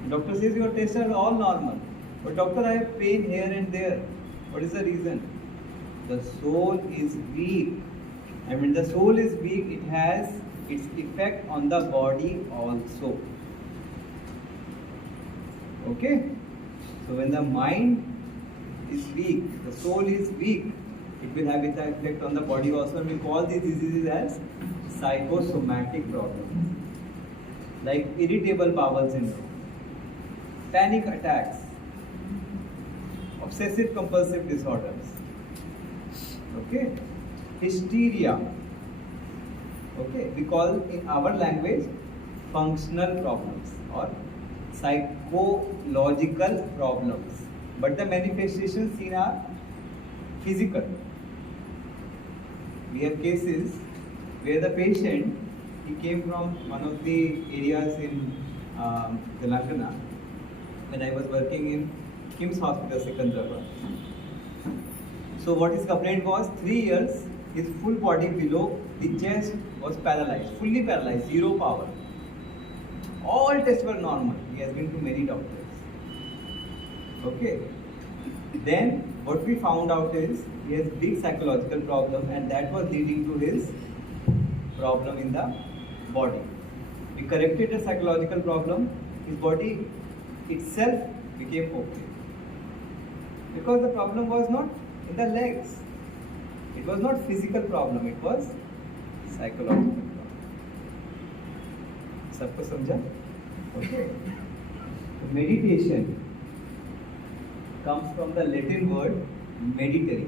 Doctor says your tests are all normal. But doctor, I have pain here and there. What is the reason? The soul is weak. And when the soul is weak, it has its effect on the body also. Okay? So when the mind is weak, the soul is weak, it will have its effect on the body also. And we call these diseases as psychosomatic problems. Like irritable bowel syndrome, panic attacks, obsessive compulsive disorders, okay, hysteria, okay, we call in our language functional problems or psychological problems, but the manifestations seen are physical. We have cases where the patient, he came from one of the areas in Telangana when I was working in KIMS Hospital, Secunderabad. So what his complaint was, 3 years, his full body below the chest was paralyzed, fully paralyzed, zero power. All tests were normal. He has been to many doctors. Okay. Then what we found out is he has big psychological problem, and that was leading to his problem in the body. We corrected the psychological problem, his body itself became okay. Because the problem was not in the legs. It was not physical problem, it was psychological problem. सबको समझा? Okay. Meditation comes from the Latin word meditare,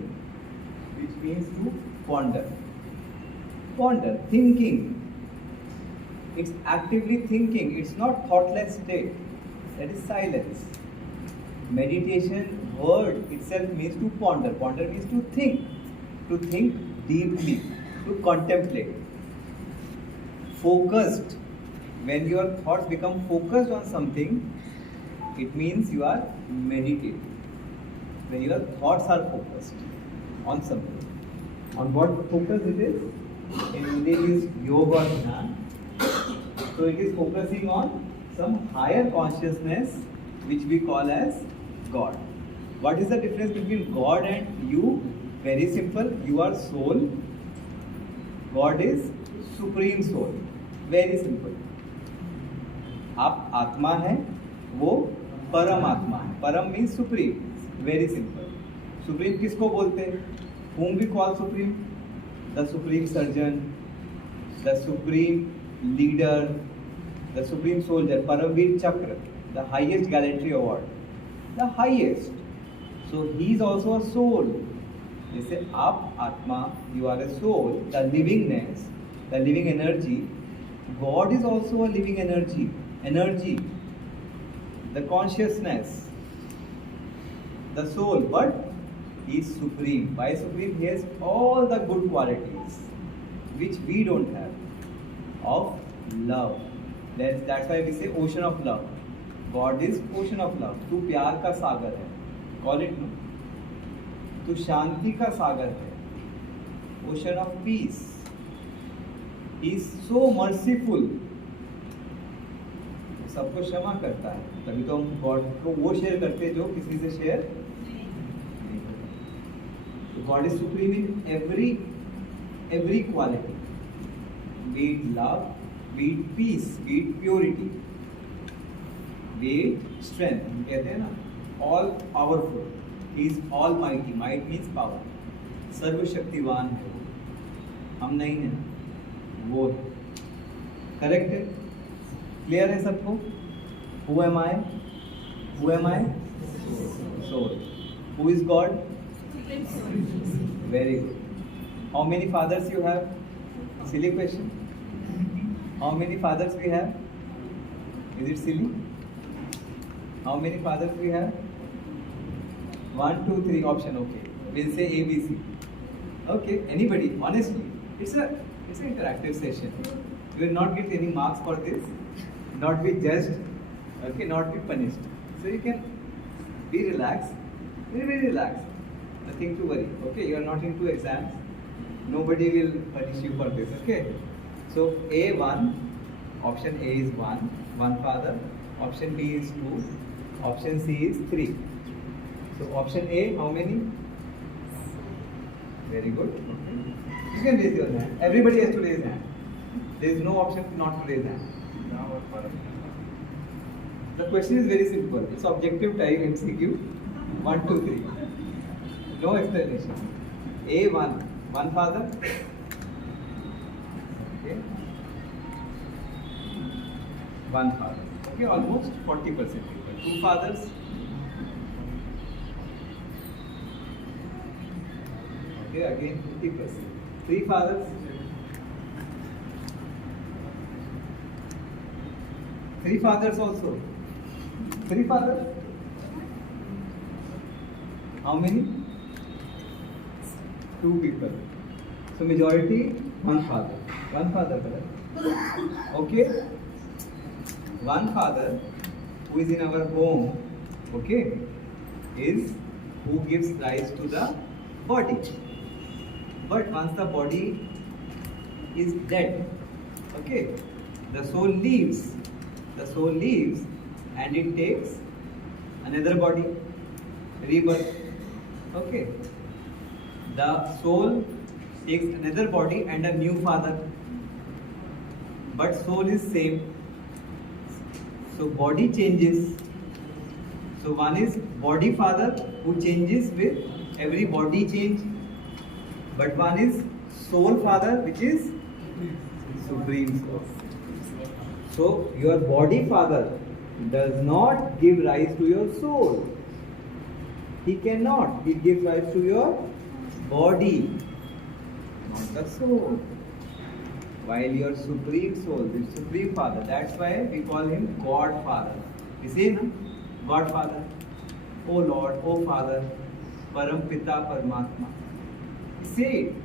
which means to ponder. Ponder, thinking. It's actively thinking. It's not thoughtless state. That is silence. Meditation word itself means to ponder. Ponder means to think. To think deeply. To contemplate. Focused. When your thoughts become focused on something, it means you are meditating. When your thoughts are focused on something. On what focus it is? In Hindi it is yoga dhyan. So it is focusing on some higher consciousness which we call as God. What is the difference between God and you? Very simple. You are soul. God is supreme soul. Very simple. आप आत्मा है, वो परम आत्मा है. परम means supreme. Very simple. Supreme किसको बोलते हैं? Whom we call supreme? The supreme surgeon, the supreme leader, the supreme soldier, Paramveer Chakra, the highest gallantry award, the highest. So he is also a soul. जैसे आप आत्मा, you are a soul, the livingness, the living energy. God is also a living energy, the consciousness, the soul, but he is supreme. By supreme, he has all the good qualities which we don't have. Of love. That's why we say ocean of love. God is ocean of love. तू प्यार का सागर है. Call it no. तू शांति का सागर है. Ocean of peace. He is so merciful. सबको क्षमा करता है. तभी तो हम गॉड को वो शेयर करते हैं जो किसी से शेयर नहीं करते. God is supreme in every quality. Be it love, be it peace, be it purity, be it strength. हम कहते हैं ना, all powerful. He is almighty. Might means power. सर्वशक्तिवान है वो. हम नहीं हैं, वो है. करेक्ट है? क्लियर है सबको? Who am I? Who am I? Soul. Who is God? Very good. How many fathers you have? Silly question. How many fathers we have? Is it silly? How many fathers we have? 1, 2, 3 option. Okay. We'll say A, B, C. Okay. Anybody? Honestly, it's an interactive session. You will not get any marks for this. Not be judged. Okay. Not be punished. So you can be relaxed. Very relaxed. Nothing to worry. Okay. You are not into exams. Nobody will punish you for this. Okay. So A1, option A is 1 father, option B is 2, option C is 3. So option A, how many? Very good. Okay. You can raise your hand. Everybody has to raise hand. There is no option not to raise hand. The question is very simple. It's objective type MCQ. 1, 2, 3. No explanation. A1, 1 father. Okay. 1 father. Okay, almost 40% people. 2 fathers. Okay, again 50%. 3 fathers. 3 fathers also. 3 fathers. How many? 2 people. So majority 1 father. 1 father, correct? Okay. 1 father who is in our home, okay, is who gives rise to the body. But once the body is dead, okay, the soul leaves. The soul leaves and it takes another body, rebirth. Okay. The soul takes another body and a new father. But soul is same. So body changes. So one is body father who changes with every body change. But one is soul father which is supreme soul. So your body father does not give rise to your soul. He cannot. He gives rise to your body, not the soul. While your supreme soul, the supreme father, that's why we call him God Father. You see, no? God Father. Oh Lord, oh Father, Param Pita Paramatma. Say it.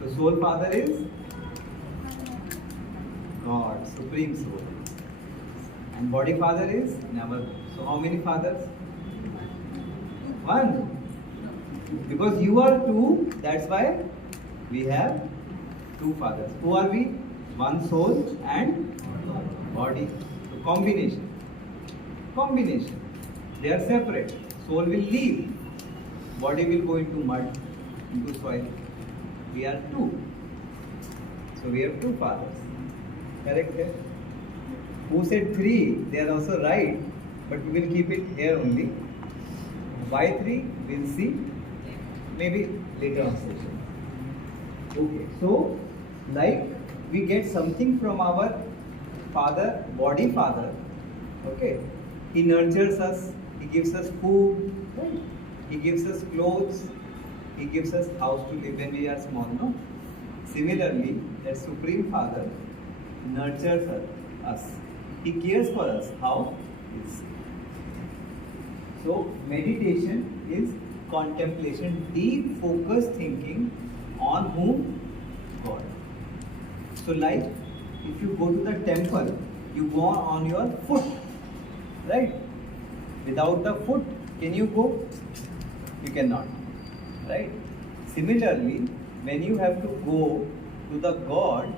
So soul father is God, supreme soul. And body father is never. So how many fathers? 1. Because you are 2, that's why we have 2 fathers. Who are we? 1 soul and body. So combination. Combination. They are separate. Soul will leave. Body will go into mud, into soil. We are 2. So we have 2 fathers. Correct? Hai? Who said 3? They are also right. But we will keep it here only. Why 3? We'll see. Maybe later on session. Okay. So, like we get something from our father, body father. Okay, he nurtures us, he gives us food, right? He gives us clothes, he gives us house to live when we are small, no? Similarly, that Supreme Father nurtures us. He cares for us. How? Yes. So, meditation is contemplation, deep focused thinking on whom? God. So, like if you go to the temple, you go on your foot, right? Without the foot, can you go? You cannot, right? Similarly, when you have to go to the God,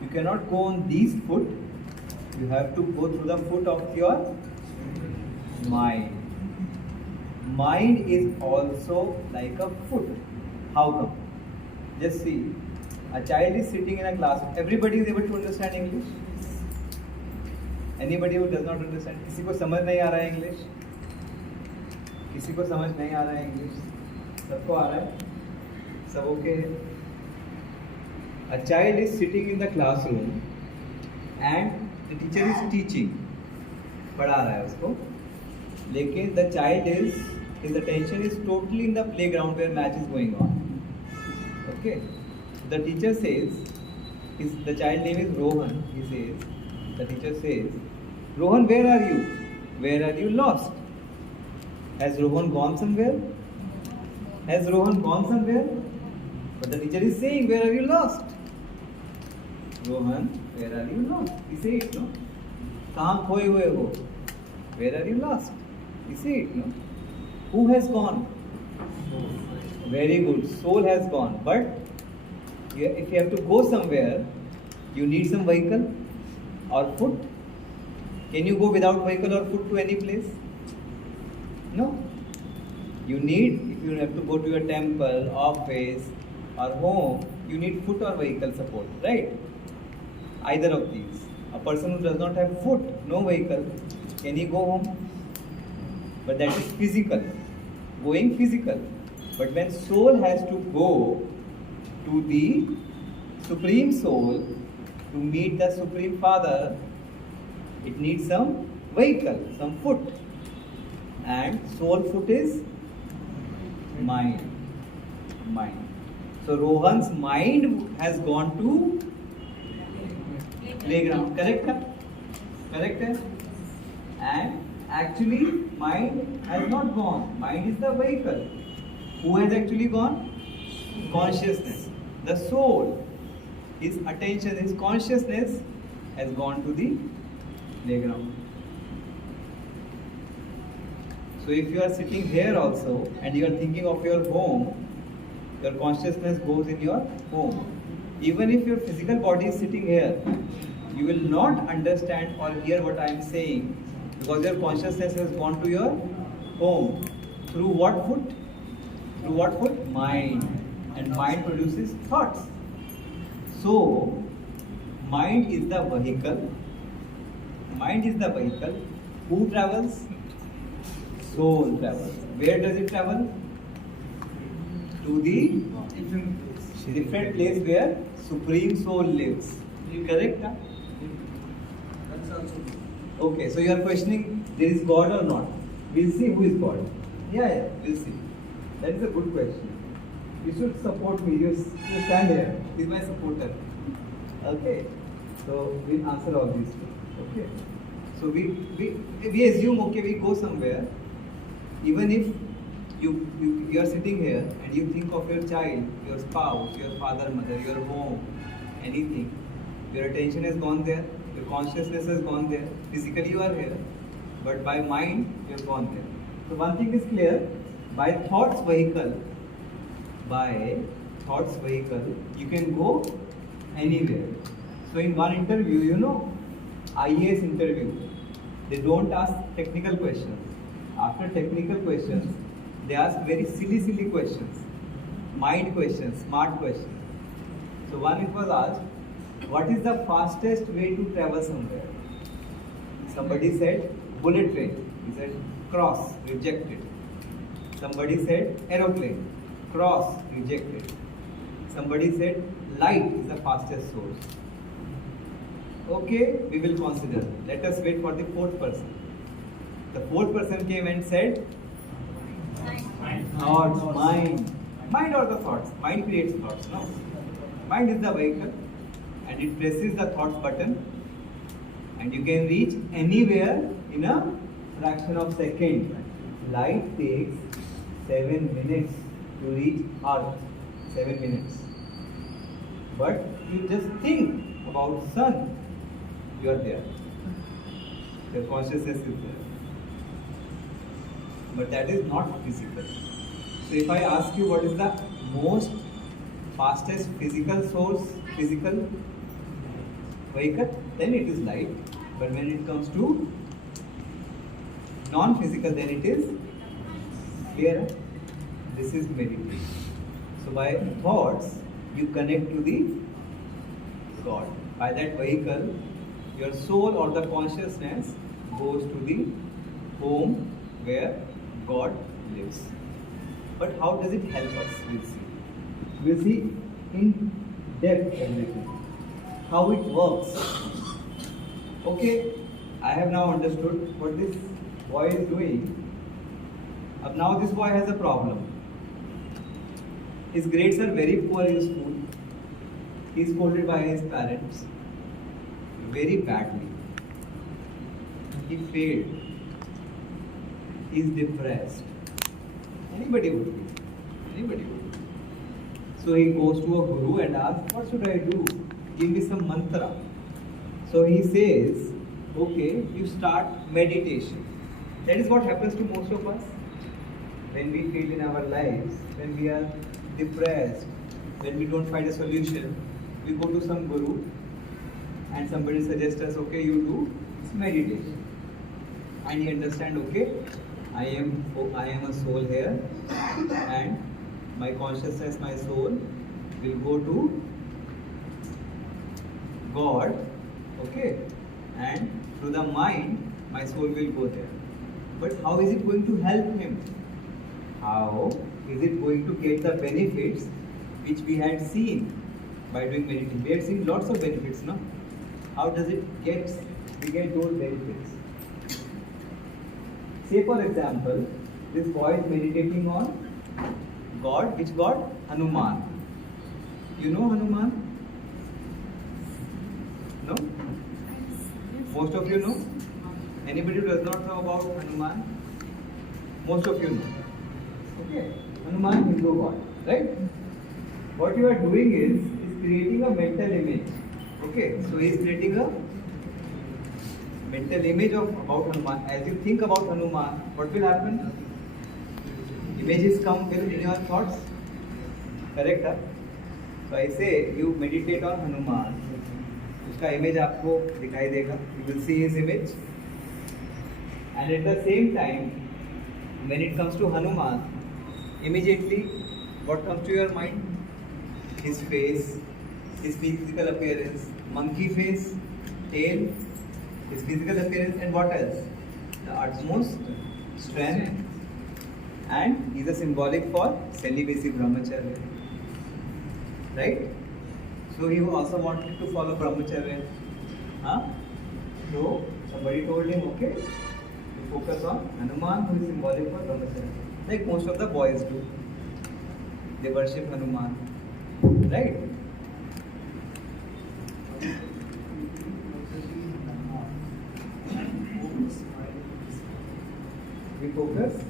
you cannot go on these foot. You have to go through the foot of your mind. Mind is also like a foot. How come? Just see, a child is sitting in a classroom. Everybody is able to understand English? Anybody who does not understand? किसी को समझ नहीं आ रहा है English? किसी को समझ नहीं आ रहा है English? सबको आ रहा है? सब okay है? A child is sitting in the classroom and the teacher is teaching. पढ़ा रहा है उसको. लेकिन the child is, his attention is totally in the playground where match is going on. Okay. The teacher says, the child name is Rohan. He says, the teacher says, Rohan, where are you? Where are you lost? Has Rohan gone somewhere? Has Rohan gone somewhere? But the teacher is saying, where are you lost? Rohan, where are you lost? He says it, no? कहाँ खोए हुए हो? Where are you lost? You see it, no? Who has gone? Very good. Soul has gone. But if you have to go somewhere, you need some vehicle or foot. Can you go without vehicle or foot to any place? No. You need, if you have to go to your temple, office or home, you need foot or vehicle support, right? Either of these. A person who does not have foot, no vehicle, can he go home? But that is physical, going physical. But when soul has to go to the Supreme Soul to meet the Supreme Father, it needs some vehicle, some foot. And soul foot is mind. Mind. So Rohan's mind has gone to playground. Correct? Correct? And actually mind has not gone. Mind is the vehicle. Who has actually gone? Consciousness. The soul, his attention, his consciousness has gone to the playground. So if you are sitting here also and you are thinking of your home, your consciousness goes in your home. Even if your physical body is sitting here, you will not understand or hear what I am saying because your consciousness has gone to your home. Through what foot? Through what foot? Mind. And mind produces thoughts. So, mind is the vehicle. Mind is the vehicle. Who travels? Soul travels. Where does it travel? To the different place where Supreme Soul lives. Correct? Huh? That's also true. Okay, so you are questioning there is God or not? We'll see who is God. Yeah, we'll see. That is a good question. You should support me. You stand here. He's my supporter. Okay. So we'll answer all these two. Okay. So we assume, okay, we go somewhere. Even if you are sitting here and you think of your child, your spouse, your father, mother, your home, anything, your attention has gone there, your consciousness has gone there. Physically you are here, but by mind you have gone there. So one thing is clear, by thoughts vehicle, you can go anywhere. So in one interview, you know, IAS interview, they don't ask technical questions. After technical questions, they ask very silly questions, mind questions, smart questions. So one it was asked, what is the fastest way to travel somewhere? Somebody said bullet train. He said cross, rejected. Somebody said aeroplane, cross, rejected. Somebody said light is the fastest source. Okay, we will consider. Let us wait for the fourth person. The fourth person came and said, thoughts, mind. Mind or the thoughts? Mind creates thoughts, no? Mind is the vehicle and it presses the thoughts button and you can reach anywhere in a fraction of second. Light takes 7 minutes to reach Earth. 7 minutes. But you just think about sun, you are there. Your consciousness is there. But that is not physical. So if I ask you what is the most fastest physical source, physical vehicle, then it is light. But when it comes to non-physical, then it is clear. This is meditation. So by thoughts, you connect to the God. By that vehicle, your soul or the consciousness goes to the home where God lives. But how does it help us? We'll see. We'll see in depth everything. How it works. Okay, I have now understood what this boy is doing. Now this boy has a problem. His grades are very poor in school. He is scolded by his parents very badly. He failed. He is depressed. Anybody would be. Anybody would be. So he goes to a guru and asks, what should I do? Give me some mantra. So he says, okay, you start meditation. That is what happens to most of us. When we feel in our lives, when we are depressed, when we don't find a solution, we go to some guru and somebody suggests us, okay, you do meditation. And you understand, okay, I am a soul here and my consciousness, my soul will go to God, okay, and through the mind, my soul will go there. But how is it going to help him? How is it going to get the benefits which we had seen by doing meditation? We had seen lots of benefits, no? How does it get, we get those benefits? Say for example, this boy is meditating on God. Which God? Hanuman. You know Hanuman? No? Most of you know? Anybody who does not know about Hanuman? Most of you know. Okay. Hanuman, Hindu God. Right? What you are doing is creating a mental image. Okay. So he is creating a mental image of about Hanuman. As you think about Hanuman, what will happen? Images come in your thoughts. Correct? Huh? So I say you meditate on Hanuman. उसका image आपको दिखाई देगा. You will see his image. And at the same time, when it comes to Hanuman, immediately what comes to your mind? His face, his physical appearance, monkey face, tail, his physical appearance, and what else? The utmost strength. And he is a symbolic for celibacy, brahmacharya. Right? So he also wanted to follow brahmacharya. Huh? So somebody told him, okay, you focus on Hanuman, who is symbolic for brahmacharya. Like most of the boys do. They worship Hanuman. Right? We focus?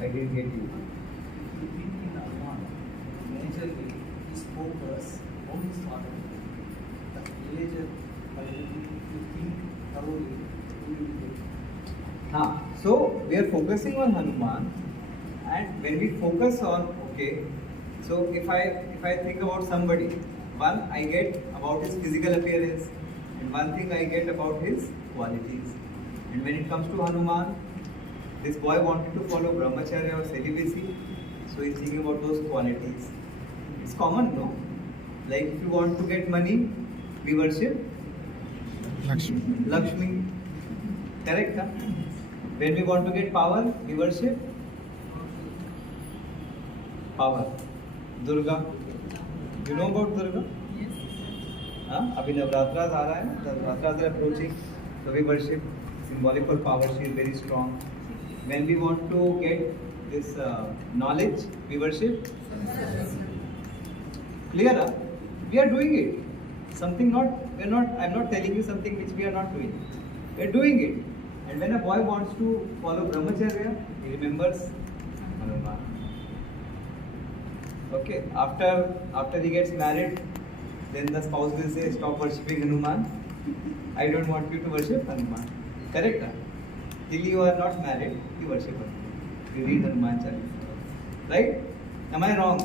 I didn't get you. Majorly, his focus on his father. The villager, by you think thoroughly, you will get. So we are focusing on Hanuman, and when we focus on, okay, so if I think about somebody, one I get about his physical appearance, and one thing I get about his qualities. And when it comes to Hanuman, this boy wanted to follow brahmacharya or celibacy, so he's thinking about those qualities. It's common, no? Like if you want to get money, we worship Lakshmi. Lakshmi. Correct? Huh? When we want to get power, we worship power. Durga. You know about Durga? Yes. हाँ, अभी नवरात्रास आ रहा है ना, Navratras are approaching, so we worship, symbolic for power, she is very strong. When we want to get this knowledge, we worship. Clear? Huh? We are doing it. Something not, we are not. I'm not telling you something which we are not doing. We are doing it. And when a boy wants to follow brahmacharya, he remembers Hanuman. Okay. After he gets married, then the spouse will say, stop worshipping Hanuman. I don't want you to worship Hanuman. Correct? Huh? Till you are not married, you worship Hanuman. You read Hanuman Chalisa. Right? Am I wrong?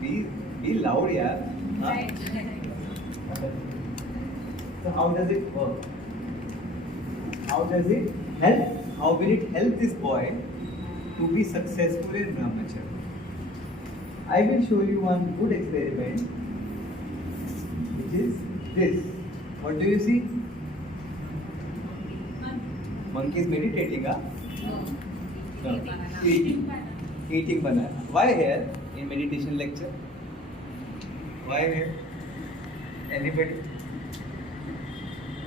Be loud, yaar. Huh? So how does it work? How does it help? How will it help this boy to be successful in brahmacharya? I will show you one good experiment, which is this. What do you see? Monkey is meditating, huh? No. Eating banana. Why here in meditation lecture? Why here? Anybody?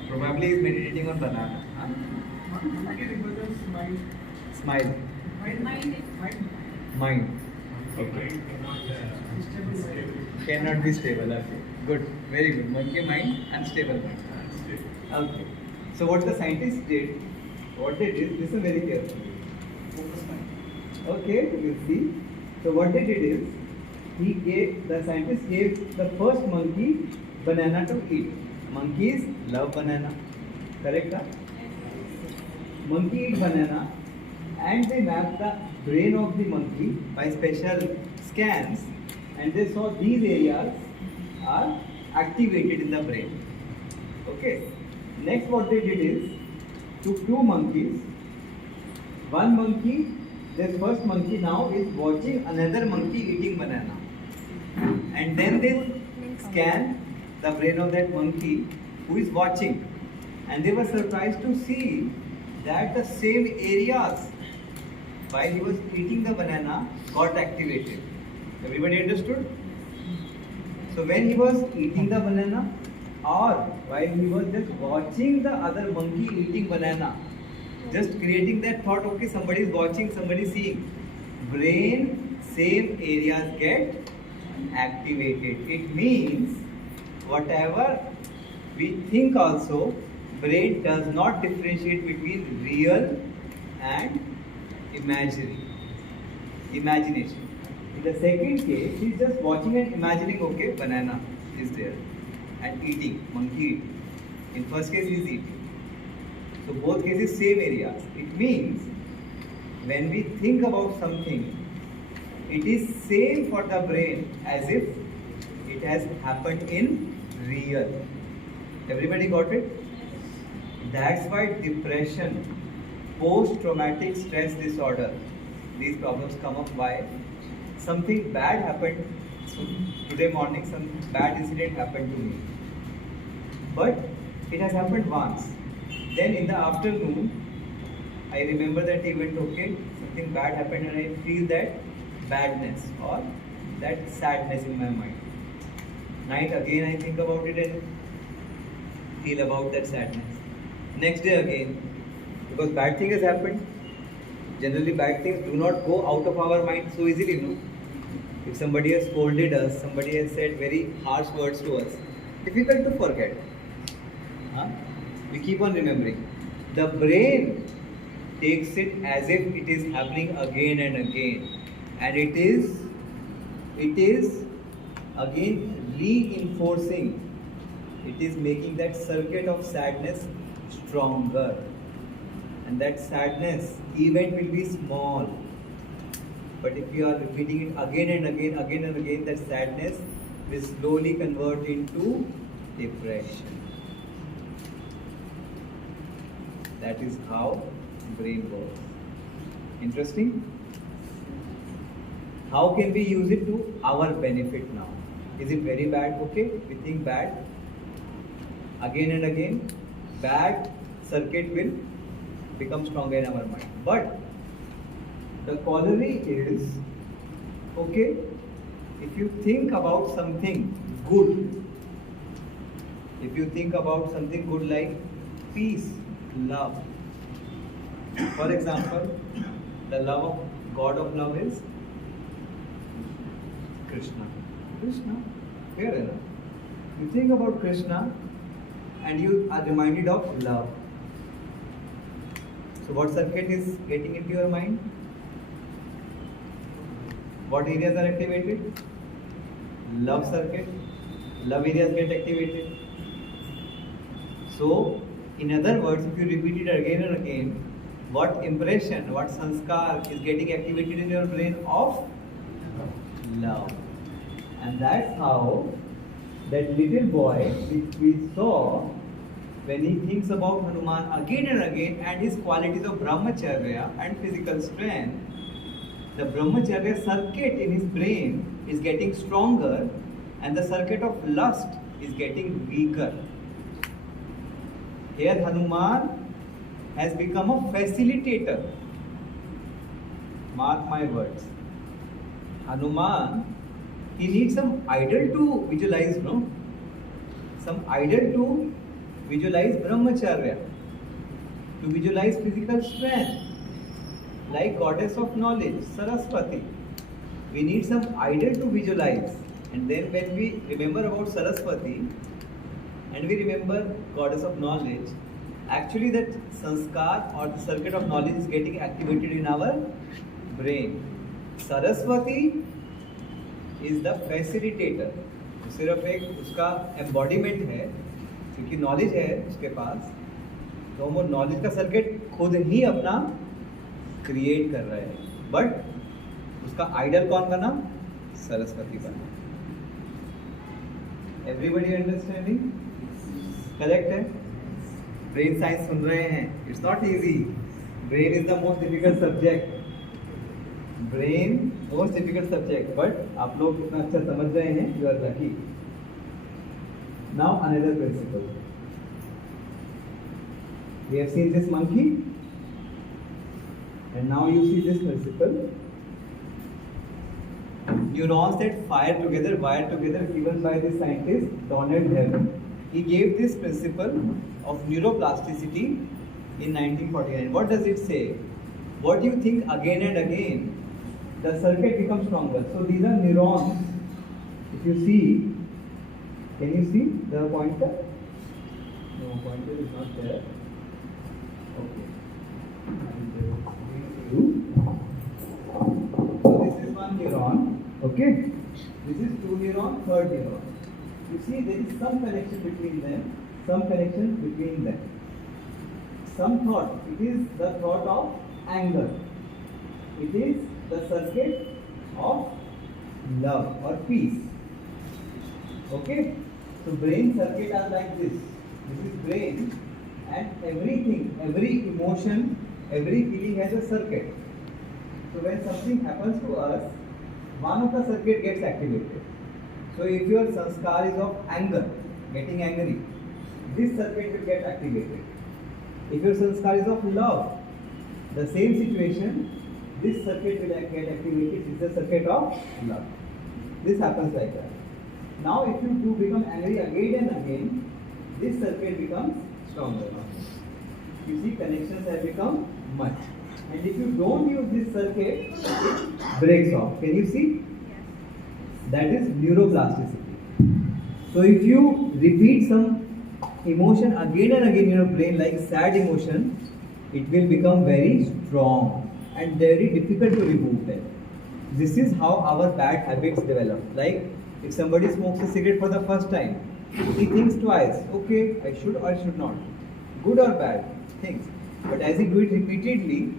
Probably is meditating on banana. Huh? Smile. Mind. Okay. Cannot be stable. Okay. Good. Very good. Monkey mind, unstable mind. Okay. So what the scientists did, what they did, listen very carefully. Focus mind. Okay, you see. So what they did is, the scientist gave the first monkey banana to eat. Monkeys love banana. Correct? Huh? Monkey eat banana, and they mapped the brain of the monkey by special scans, and they saw these areas are activated in the brain. Okay. Next, what they did is, took two monkeys. One monkey, this first monkey now is watching another monkey eating banana, and then they scan the brain of that monkey who is watching, and they were surprised to see that the same areas while he was eating the banana got activated. Everybody understood? So when he was eating the banana, or while he was just watching the other monkey eating banana, just creating that thought, okay, somebody is watching, somebody is seeing, brain same areas get activated. It means whatever we think also, brain does not differentiate between real and imagination. In the second case, he is just watching and imagining, okay, banana is there, and eating, monkey eating. In first case, he is eating. So both cases same areas. It means when we think about something, it is same for the brain as if it has happened in real. Everybody got it? That's why depression, post-traumatic stress disorder, these problems come up. Why? Something bad happened. So today morning, some bad incident happened to me. But it has happened once. Then in the afternoon, I remember that event, okay, something bad happened, and I feel that badness or that sadness in my mind. Night again I think about it and feel about that sadness. Next day again, because bad thing has happened. Generally bad things do not go out of our mind so easily, no? If somebody has scolded us, somebody has said very harsh words to us, difficult to forget. Huh? We keep on remembering. The brain takes it as if it is happening again and again, and it is again reinforcing. It is making that circuit of sadness stronger, and that sadness event will be small. But if you are repeating it again and again, that sadness will slowly convert into depression. That is how brain works. Interesting? How can we use it to our benefit now? Is it very bad? Okay, we think bad. Again and again, bad circuit will become stronger in our mind. But the corollary is, okay, if you think about something good, if you think about something good like peace, love. For example, the love of God of love is Krishna. Krishna, clear enough. You think about Krishna and you are reminded of love. So what circuit is getting into your mind? What areas are activated? Love circuit. Love areas get activated. So, in other words, if you repeat it again and again, what impression, what sanskar is getting activated in your brain of love. And that's how that little boy which we saw, when he thinks about Hanuman again and again and his qualities of brahmacharya and physical strength, the brahmacharya circuit in his brain is getting stronger and the circuit of lust is getting weaker. Here Hanuman has become a facilitator. Mark my words. Hanuman, he needs some idol to visualize, no? Some idol to visualize brahmacharya, to visualize physical strength, like goddess of knowledge, Saraswati. We need some idol to visualize. And then when we remember about Saraswati and we remember goddess of knowledge, actually that sanskar or the circuit of knowledge is getting activated in our brain. Saraswati is the facilitator. सिर्फ एक उसका embodiment है, क्योंकि knowledge है उसके पास, तो वो knowledge का सर्किट खुद ही अपना क्रिएट कर रहा है, बट उसका आइडल कौन बना? सरस्वती बना. Everybody understanding? करेक्ट है? ब्रेन साइंस सुन रहे हैं? It's not easy. Brain is the most difficult subject. Brain most difficult subject, but आप लोग इतना अच्छा समझ रहे हैं, you are lucky. Now another principle. We have seen this monkey, and now you see this principle. Neurons that fire together, wire together, given by the scientist Donald Hebb. He gave this principle of neuroplasticity in 1949. What does it say? What do you think again and again? The circuit becomes stronger. So these are neurons. If you see, can you see the pointer? No, pointer is not there. Okay. So this is one neuron. Okay. This is two neuron, third neuron. You see there is some connection between them. Some connection between them. Some thought. It is the thought of anger. It is the circuit of love or peace. Okay. So brain circuit are like this. This is brain. And everything, every emotion, every feeling has a circuit. So when something happens to us, one of the circuit gets activated. So if your sanskar is of anger, getting angry, this circuit will get activated. If your sanskar is of love, the same situation, this circuit will get activated. This is the circuit of love. This happens like that. Now if you do become angry again and again, this circuit becomes stronger now. You see, connections have become much. And if you don't use this circuit, it breaks off. Can you see? Yes. That is neuroplasticity. So if you repeat some emotion again and again in your brain, like sad emotion, it will become very strong and very difficult to remove them. This is how our bad habits develop. Like if somebody smokes a cigarette for the first time, he thinks twice, okay, I should or I should not. Good or bad things. But as he do it repeatedly,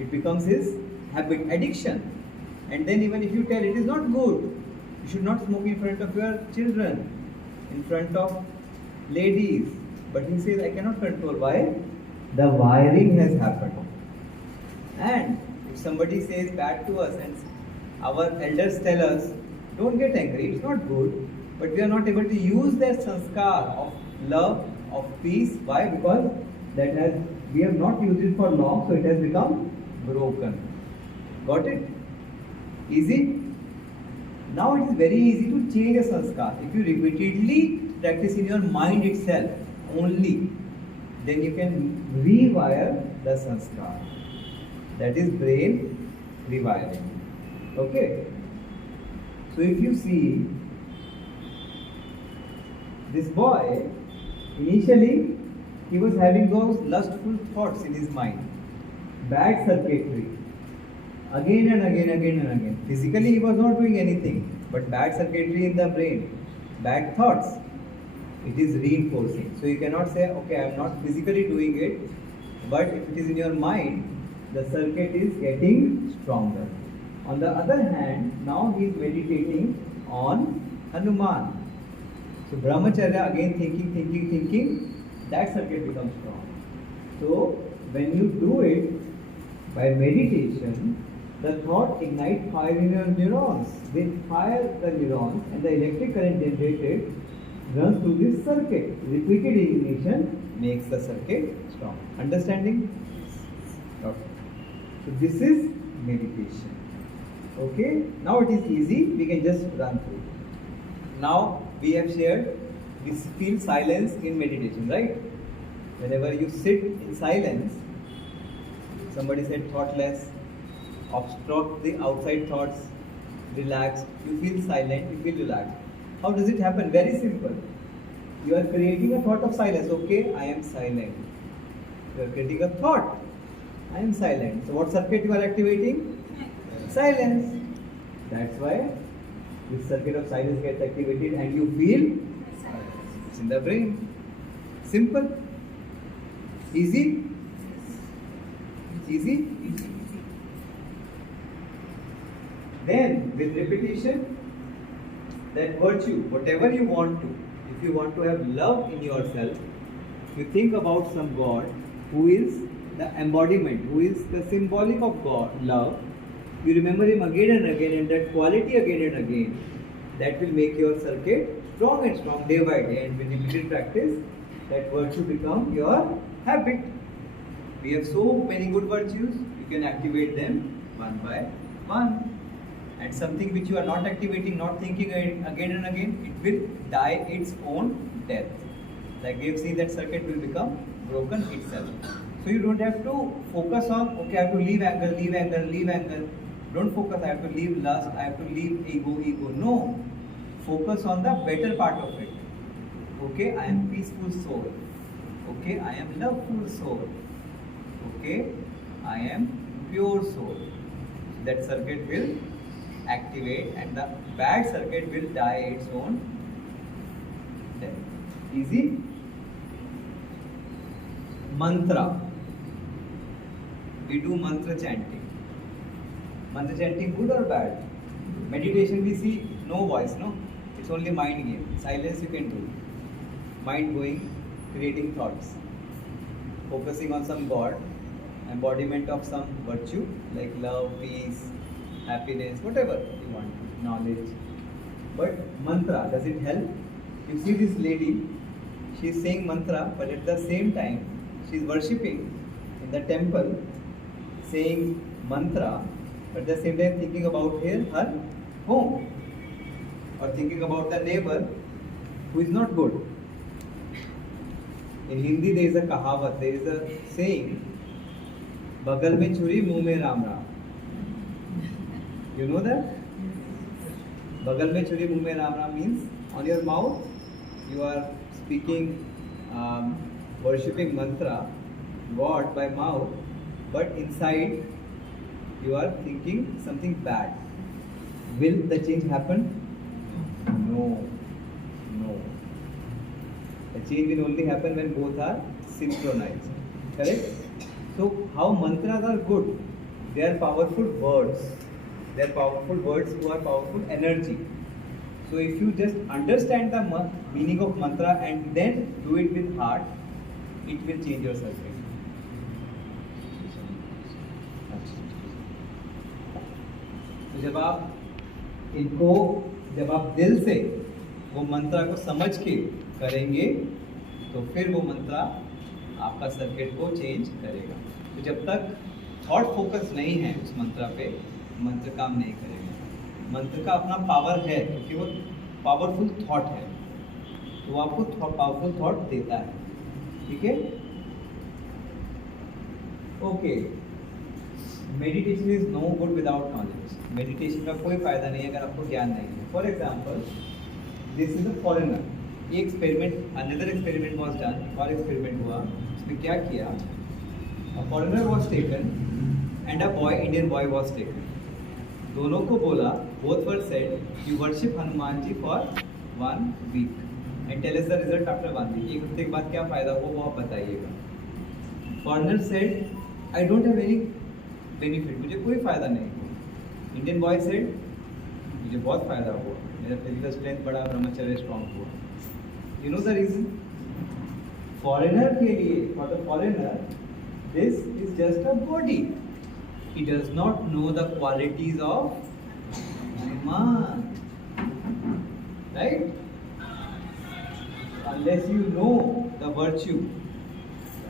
it becomes his habit, addiction. And then even if you tell it is not good, you should not smoke in front of your children, in front of ladies. But he says, I cannot control. Why? The wiring has happened. And if somebody says bad to us and our elders tell us, don't get angry, it's not good. But we are not able to use that sanskar of love, of peace. Why? Because we have not used it for long, so it has become broken. Got it? Easy? Now it is very easy to change a sanskar. If you repeatedly practice in your mind itself only, then you can rewire the sanskar. That is brain rewiring. Okay. So if you see this boy, initially he was having those lustful thoughts in his mind, bad circuitry, again and again, again and again. Physically he was not doing anything, but bad circuitry in the brain, bad thoughts, it is reinforcing. So you cannot say, okay, I am not physically doing it, but if it is in your mind, the circuit is getting stronger. On the other hand, now he is meditating on Hanuman. So brahmacharya, again thinking, that circuit becomes strong. So when you do it by meditation, the thought ignites fire in your neurons. They fire the neurons and the electric current generated runs through this circuit. Repeated ignition makes the circuit strong. Understanding? Okay. So this is meditation. Okay. Now it is easy. We can just run through. Now we have shared, we feel silence in meditation, right? Whenever you sit in silence, somebody said thoughtless, obstruct the outside thoughts, relaxed, you feel silent, you feel relaxed. How does it happen? Very simple. You are creating a thought of silence. Okay, I am silent. You are creating a thought. I am silent. So what circuit you are activating? Silence. That's why this circuit of silence gets activated and you feel it's in the brain. Simple. Easy. Easy. Then with repetition, that virtue, whatever you want to, if you want to have love in yourself, you think about some God who is the embodiment, who is the symbolic of God, love. You remember him again and again, and that quality again and again, that will make your circuit strong and strong day by day. And with repeated practice, that virtue become your habit. We have so many good virtues, you can activate them one by one. And something which you are not activating, not thinking again and again, it will die its own death. Like we have seen, that circuit will become broken itself. So you don't have to focus on, okay, I have to leave anger, leave anger, leave anger. Don't focus, I have to leave lust, I have to leave ego. No. Focus on the better part of it. Okay, I am peaceful soul. Okay, I am loveful soul. Okay, I am pure soul. That circuit will activate and the bad circuit will die its own death. Easy? Mantra. We do mantra chanting. Mantra chanting good or bad? Meditation we see no voice, no? It's only mind game. Silence you can do. Mind going, creating thoughts. Focusing on some God, embodiment of some virtue like love, peace, happiness, whatever you want, knowledge. But mantra, does it help? You see this lady, she is saying mantra, but at the same time, she is worshipping in the temple, saying mantra, but at the same time thinking about her home, or thinking about the neighbor who is not good. In Hindi there is a kahavat, there is a saying, Bagal mein churi, muh mein ram ram. You know that? Bagal mein churi, muh mein ram ram means on your mouth you are speaking, worshipping mantra, God by mouth, but inside you are thinking something bad. Will the change happen? No. The change will only happen when both are synchronized. Correct? So how mantras are good? They are powerful words. They are powerful words who are powerful energy. So if you just understand the meaning of mantra and then do it with heart, it will change your circuit. तो जब आप दिल से वो मंत्रा को समझ के करेंगे तो फिर वो मंत्रा आपका सर्किट को चेंज करेगा. तो जब तक थॉट फोकस नहीं है उस मंत्रा पे, मंत्र काम नहीं करेगा. मंत्र का अपना पावर है, क्योंकि वो पावरफुल थॉट है, तो वो आपको पावरफुल थॉट देता है। ठीक है, okay. Meditation is no good without knowledge. Meditation का कोई फायदा नहीं है अगर आपको ज्ञान नहीं है। For example, this is a foreigner. ये experiment, another experiment was done, और एक्सपेरिमेंट हुआ, उसमें क्या किया, a foreigner was taken and a boy, Indian boy was taken. दोनों को बोला, both were said, you worship Hanuman ji for 1 week and tell us the result after 1 week. एक हफ्ते के बाद क्या फायदा हुआ वो आप बताइएगा। Foreigner said, I don't have any benefit, मुझे कोई फ़ायदा नहीं हुआ। इंडियन बॉय सेड, मुझे बहुत फ़ायदा हुआ, मेरा फिजिकल स्ट्रेंथ बढ़ा, ब्रह्मचर्य स्ट्रॉन्ग हुआ। You know the reason? Foreigner के लिए, for the foreigner, this is just a body, he does not know the qualities of Hanuman, right? Unless you know the virtue,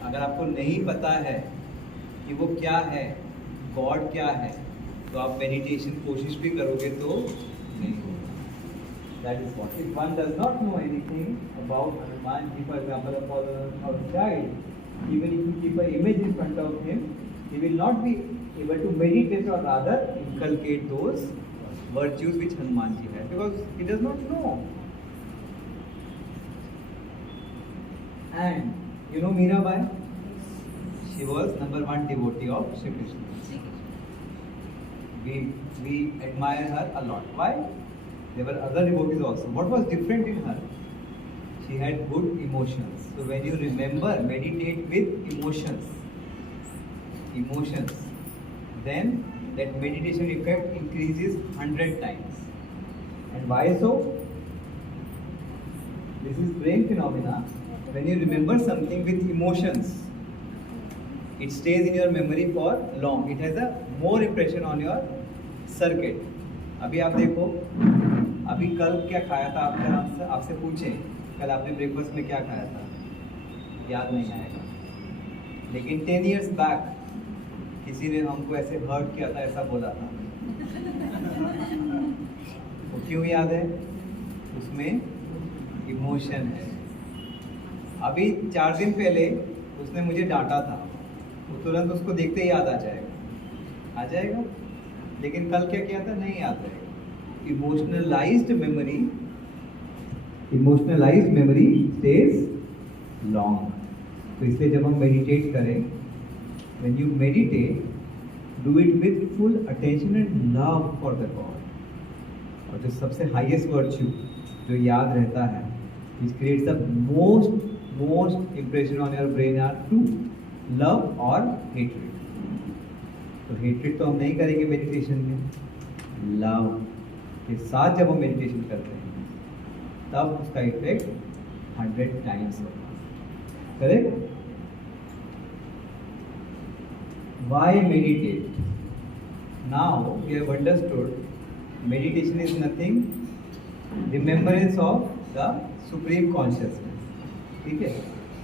अगर आपको नहीं पता है कि वो क्या है, गॉड क्या है, तो आप मेडिटेशन कोशिश भी करोगे तो नहीं होगा। That is what. If one does not know anything about Hanuman ji, for example, a child, even if you keep an image in front of him, he will not be able to meditate, or rather inculcate those virtues which Hanuman ji had, because he does not know. And you know Mirabai, she was number 1 devotee of Shri Krishna. We admire her a lot. Why? There were other devotees also. What was different in her? She had good emotions. So when you remember, meditate with emotions, then that meditation effect increases 100 times. And why so? This is brain phenomena. When you remember something with emotions, it stays in your memory for long. It has a more impression on your circuit. अभी आप देखो, अभी कल क्या खाया था, आपसे पूछें कल आपने ब्रेकफास्ट में क्या खाया था, याद नहीं आएगा। लेकिन 10 years बैक किसी ने हमको ऐसे हर्ट किया था, ऐसा बोला था, वो क्यों याद है? उसमें इमोशन है। अभी 4 दिन पहले उसने मुझे डांटा था, तो तुरंत उसको देखते ही याद आ जाएगा। लेकिन कल क्या किया था, नहीं याद रहेगा। इमोशनलाइज्ड मेमोरी स्टेज लॉन्ग। तो इसलिए जब हम मेडिटेट करें, when you meditate, do it with full attention and love for the God. और जो सबसे highest virtue जो याद रहता है, which creates the most impression on your brain, are 2, love और hatred. तो hatred तो हम नहीं करेंगे मेडिटेशन में, love के साथ जब हम मेडिटेशन करते हैं तब उसका इफेक्ट 100 times होगा। Correct? Why meditate? Now we have understood meditation is nothing, remembrance of the supreme consciousness. ठीक है,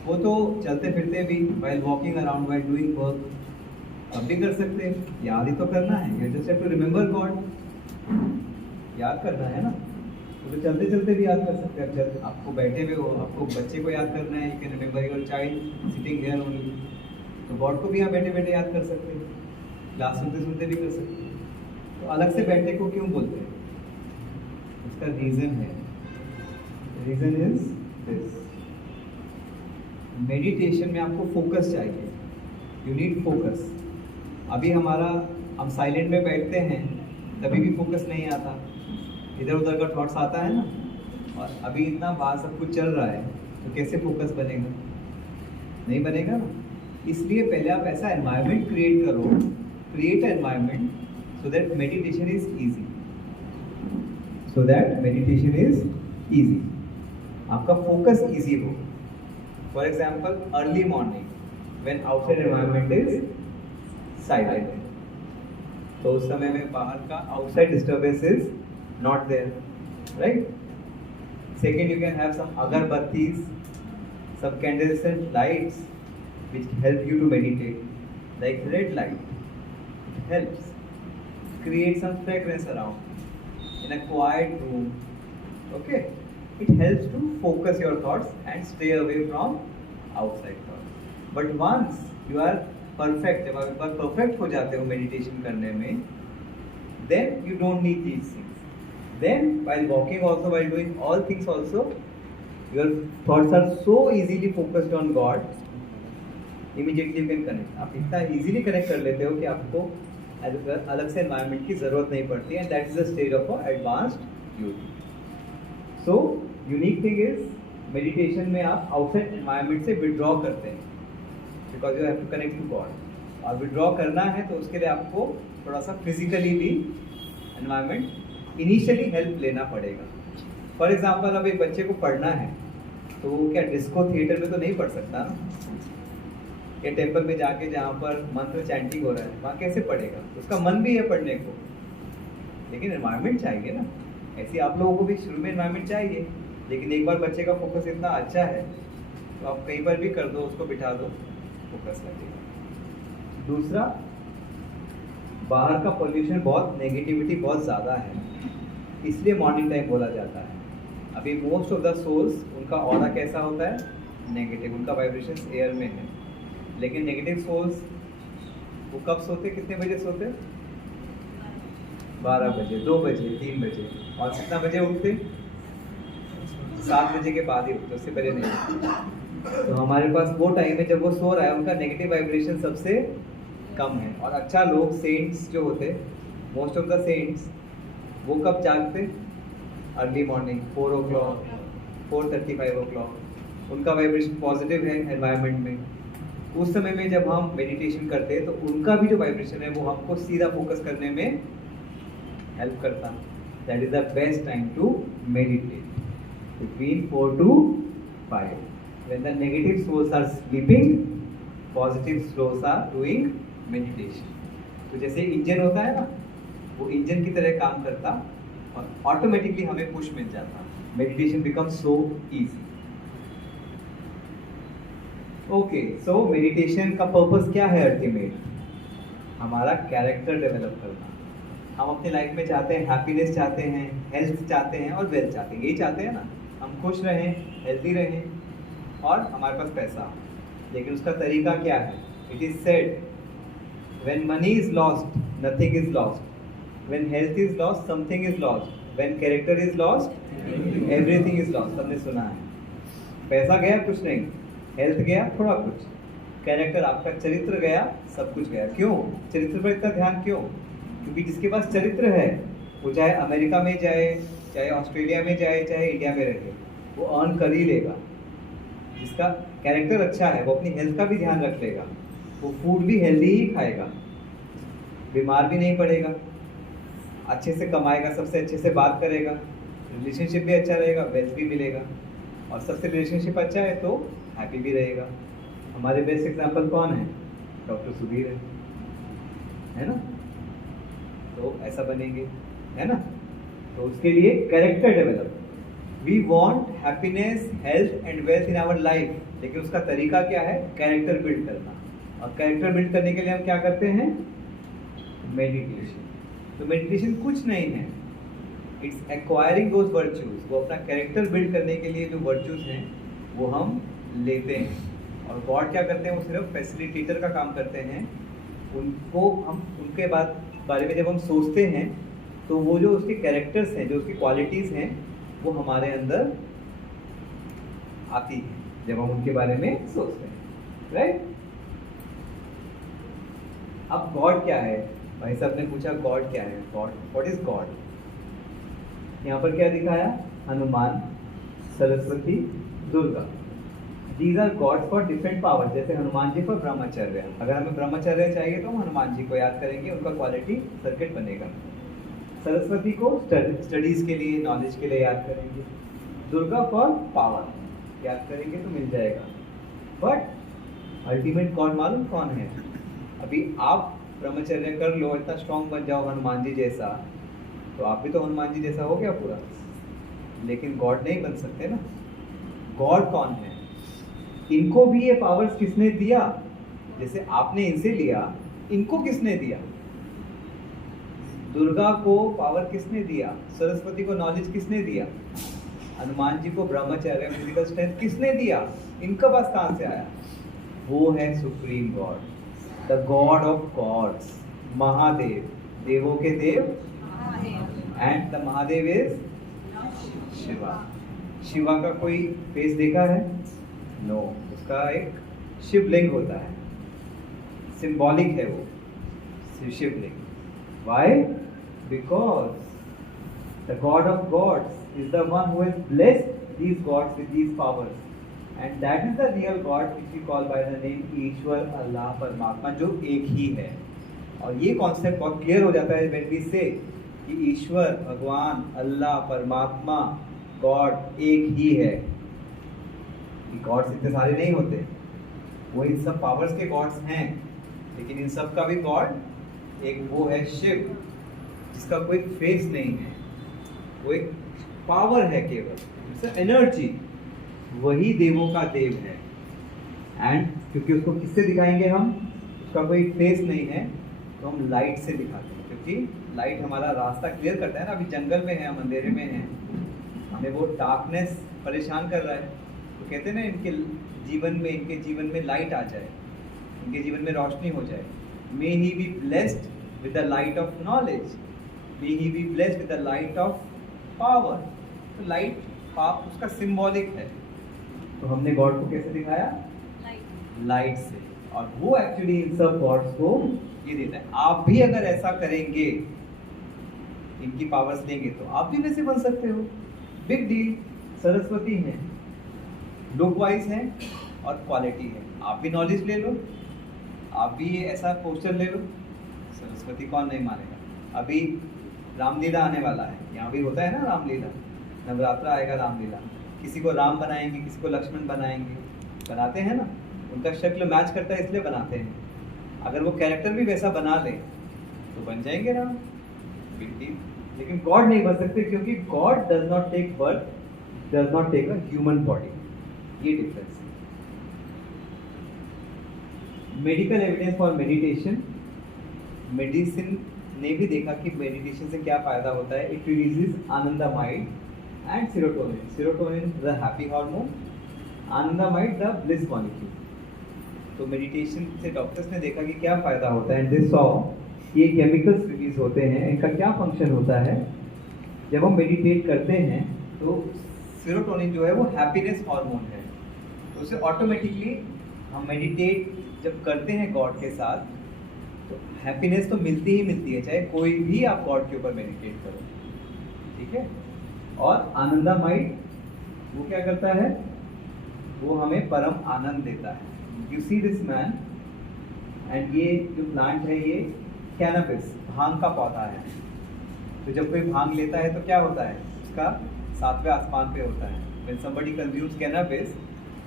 वो तो चलते फिरते भी, while walking around, while doing work, तब भी कर सकते हैं। याद ही तो करना है, you just have to remember God. याद करना है ना, तो चलते चलते भी याद कर सकते हैं। जब आपको बैठे हुए हो, आपको बच्चे को याद करना है, you can remember your child sitting here only. तो गॉड को भी यहाँ बैठे बैठे याद कर सकते हैं, क्लास सुनते सुनते भी कर सकते हैं। तो अलग से बैठने को क्यों बोलते हैं? उसका रीज़न है। रीज़न इज दिस, मेडिटेशन में आपको फोकस चाहिए, यू नीड फोकस। अभी हम साइलेंट में बैठते हैं तभी भी फोकस नहीं आता, इधर उधर का थॉट्स आता है ना, और अभी इतना बाहर सब कुछ चल रहा है, तो कैसे फोकस बनेगा? नहीं बनेगा ना। इसलिए पहले आप ऐसा एनवायरनमेंट क्रिएट करो, create environment so that meditation is easy, आपका फोकस ईजी हो। For example, early morning when outside environment is silent, तो उस समय में बाहर का outside disturbance is not there, right? Second, you can have some agarbattis, some candles lights which help you to meditate, like red light. It helps. Create some fragrance around. in a quiet room. Okay, it helps to focus your thoughts and stay away from outside thoughts. But once you are perfect, जब आप एक बार perfect हो जाते हो meditation करने में, then you don't need these things. Then while walking also, while doing all things also, your thoughts are so easily focused on God, immediately you can connect. आप इतना easily connect कर लेते हो कि आपको अलग से environment की ज़रूरत नहीं पड़ती, and that is the stage of advanced yogi. So unique thing is meditation में आप outside environment से withdraw करते हैं, because you have to connect to God. और withdraw करना है तो उसके लिए आपको थोड़ा सा physically भी environment initially help लेना पड़ेगा. For example, अब एक बच्चे को पढ़ना है तो वो क्या डिस्को थिएटर में तो नहीं पढ़ सकता ना, या टेम्पल में जाके जहाँ पर मंत्र चैंटिंग हो रहा है वहाँ कैसे पढ़ेगा? उसका मन भी है पढ़ने को, लेकिन एनवायरनमेंट चाहिए ना. ऐसे आप लोगों को भी शुरू में एनवायरनमेंट चाहिए, लेकिन एक बार बच्चे का फोकस इतना अच्छा है तो आप कहीं पर भी कर दो, उसको बिठा दो, फोकस लगेगा. दूसरा, बाहर का पोल्यूशन बहुत, नेगेटिविटी बहुत ज़्यादा है, इसलिए मॉर्निंग टाइम बोला जाता है. अभी मोस्ट ऑफ द सोल्स, उनका ऑरा कैसा होता है? नेगेटिव, उनका वाइब्रेशन एयर में है. लेकिन नेगेटिव सोल्स वो कब सोते, कितने बजे सोते? 12 बजे, 2 बजे, 3 बजे. और कितना बजे उठते? 7 बजे के बाद ही उठते, उससे पहले नहीं. तो हमारे पास वो टाइम है जब वो सो रहा है, उनका नेगेटिव वाइब्रेशन सबसे कम है. और अच्छा लोग, सेंट्स जो होते, मोस्ट ऑफ द सेंट्स, वो कब जागते? Early morning, 4 o'clock, 4:35 o'clock. उनका वाइब्रेशन पॉजिटिव है एनवायरनमेंट में. उस समय में जब हम मेडिटेशन करते हैं तो उनका भी जो वाइब्रेशन है वो हमको सीधा फोकस करने में हेल्प करता. That is the best time to meditate, between 4 to 5. When the negative souls are sleeping, positive souls are doing meditation. तो जैसे इंजन होता है ना, वो इंजन की तरह काम करता और ऑटोमेटिकली हमें पुश मिल जाता. Meditation becomes so easy. Okay, so meditation का पर्पस क्या है अल्टीमेट? हमारा कैरेक्टर डेवलप करना. हम अपनी लाइफ में चाहते हैं, हैप्पीनेस चाहते हैं, हेल्थ चाहते हैं और वेल्थ चाहते हैं. यही चाहते हैं ना, हम खुश रहें, हेल्दी रहें और हमारे पास पैसा. लेकिन उसका तरीका क्या है? It is said, when money is lost nothing is lost, when health is lost something is lost, when character is lost everything is lost. सबने सुना है. पैसा गया कुछ नहीं, हेल्थ गया थोड़ा कुछ, कैरेक्टर, आपका चरित्र गया, सब कुछ गया. क्यों? चरित्र पर इतना ध्यान क्यों? क्योंकि जिसके पास चरित्र है वो चाहे अमेरिका में जाए, चाहे ऑस्ट्रेलिया में जाए, चाहे इंडिया में रहे, वो अर्न कर ही लेगा. जिसका कैरेक्टर अच्छा है वो अपनी हेल्थ का भी ध्यान रख लेगा, वो फूड भी हेल्दी ही खाएगा, बीमार भी नहीं पड़ेगा, अच्छे से कमाएगा, सबसे अच्छे से बात करेगा, रिलेशनशिप भी अच्छा रहेगा, वेल्थ भी मिलेगा. और सबसे रिलेशनशिप अच्छा है तो हैप्पी भी रहेगा. हमारे बेस्ट एग्जाम्पल कौन है? डॉक्टर सुधीर है ना. तो ऐसा बनेंगे, है ना. तो उसके लिए character develop. We want happiness, health and wealth in our life, लेकिन उसका तरीका क्या है? कैरेक्टर बिल्ड करना. और कैरेक्टर बिल्ड करने के लिए हम क्या करते हैं? मेडिटेशन. तो मेडिटेशन कुछ नहीं है, इट्स एक्वायरिंग दोज वर्च्यूज. वो अपना कैरेक्टर बिल्ड करने के लिए जो वर्च्यूज हैं वो हम लेते हैं. और गॉड क्या करते हैं? वो सिर्फ फैसिलिटेटर का काम करते हैं. उनको हम, उनके बारे में जब हम सोचते हैं तो वो जो उसके कैरेक्टर्स हैं, जो उसकी क्वालिटीज़ हैं, वो हमारे अंदर आती है जब हम उनके बारे में सोचते हैं. राइट. अब गॉड क्या है? भाई साहब ने पूछा गॉड क्या है? God, what is God? यहाँ पर क्या दिखाया? Hanuman, Saraswati, Durga. These are gods for different powers. जैसे हनुमान जी for ब्रह्मचर्य. अगर हमें ब्रह्मचर्य चाहिए तो हम हनुमान जी को याद करेंगे, उनका क्वालिटी सर्किट बनेगा. सरस्वती को स्टडीज के लिए, नॉलेज के लिए याद करेंगे. दुर्गा फॉर पावर याद करेंगे तो मिल जाएगा. बट अल्टीमेट गॉड मालूम कौन है? अभी आप ब्रह्मचर्य कर लो, इतना स्ट्रॉन्ग बन जाओ हनुमान जी जैसा, तो आप भी तो हनुमान जी जैसा हो गया पूरा. लेकिन गॉड नहीं बन सकते ना. गॉड कौन है? इनको भी ये पावर्स किसने दिया? जैसे आपने इनसे लिया, इनको किसने दिया? दुर्गा को पावर किसने दिया? सरस्वती को नॉलेज किसने दिया? हनुमान जी को ब्रह्मचर्य फिजिकल स्ट्रेंथ किसने दिया? इनका पास कहाँ से आया? वो है supreme god, the god of gods, Mahadev, देवों के देव, and the Mahadev is Shiva. Shiva का कोई फेस देखा है? नो, उसका एक शिवलिंग होता है, सिंबॉलिक है वो Shivling. Why? Because the god of gods is the one who has blessed these gods with these powers, and that is the real god which we call by the name Ishwar, Allah, Parmatma, जो एक ही है। और ये कॉन्सेप्ट बहुत clear हो जाता है when we से कि ईश्वर, भगवान, अल्लाह, परमात्मा, गॉड एक ही है। गॉड्स इतने सारे नहीं होते, वो इन सब पावर्स के गॉड्स हैं, लेकिन इन सब का भी गॉड एक वो है शिव, जिसका कोई फेस नहीं है, वो एक पावर है केवल, एनर्जी, वही देवों का देव है। एंड क्योंकि उसको किससे दिखाएंगे हम? उसका कोई फेस नहीं है, तो हम लाइट से दिखाते हैं, क्योंकि लाइट हमारा रास्ता क्लियर करता है ना। अभी जंगल में है, हम अंधेरे में हैं, हमें वो डार्कनेस परेशान कर रहा है, तो कहते हैं ना इनके जीवन में लाइट आ जाए, इनके जीवन में रोशनी हो जाए। May he be blessed with the light of knowledge, may he be blessed with the light of power. तो लाइट पाप उसका सिंबॉलिक है। तो हमने गॉड को कैसे दिखाया? लाइट से, और वो एक्चुअली इन सब गॉड्स को ये देता है। आप भी अगर ऐसा करेंगे, इनकी पावर्स लेंगे, तो आप भी वैसे बन सकते हो। Big deal. सरस्वती है, लुक वाइज है और क्वालिटी है। आप भी नॉलेज ले लो, आप भी ऐसा पोस्टर ले लो, सरस्वती कौन नहीं मानेगा। अभी रामलीला आने वाला है, यहाँ भी होता है ना रामलीला, नवरात्रा आएगा, रामलीला, किसी को राम बनाएंगे, किसी को लक्ष्मण बनाएंगे, बनाते हैं ना, उनका शक्ल मैच करता है इसलिए बनाते हैं। अगर वो कैरेक्टर भी वैसा बना ले तो बन जाएंगे राम, बिग डील। लेकिन गॉड नहीं बन सकते, क्योंकि God does not take birth, does not take a human body. ये डिफरेंस है। Medical evidence for meditation, medicine ने भी देखा कि मेडिटेशन से क्या फायदा होता है। It releases anandamide and serotonin. Serotonin the happy hormone, anandamide the bliss molecule. तो मेडिटेशन से डॉक्टर्स ने देखा कि क्या फायदा होता है, एंड दे सॉ ये केमिकल्स रिलीज होते हैं। इनका क्या फंक्शन होता है? जब हम मेडिटेट करते हैं तो सेरोटोनिन जो है वो हैप्पीनेस हार्मोन है, तो उसे ऑटोमेटिकली हम मेडिटेट जब करते हैं गॉड के साथ, तो हैप्पीनेस तो मिलती ही मिलती है, चाहे कोई भी आप गॉड के ऊपर मेडिटेट करो, ठीक है। और आनंदामाइड वो क्या करता है? वो हमें परम आनंद देता है। You see this man, and ये जो प्लांट है ये कैनबिस, भांग का पौधा है। तो जब कोई भांग लेता है तो क्या होता है? उसका 7वें आसमान पे होता है। When somebody consumes cannabis,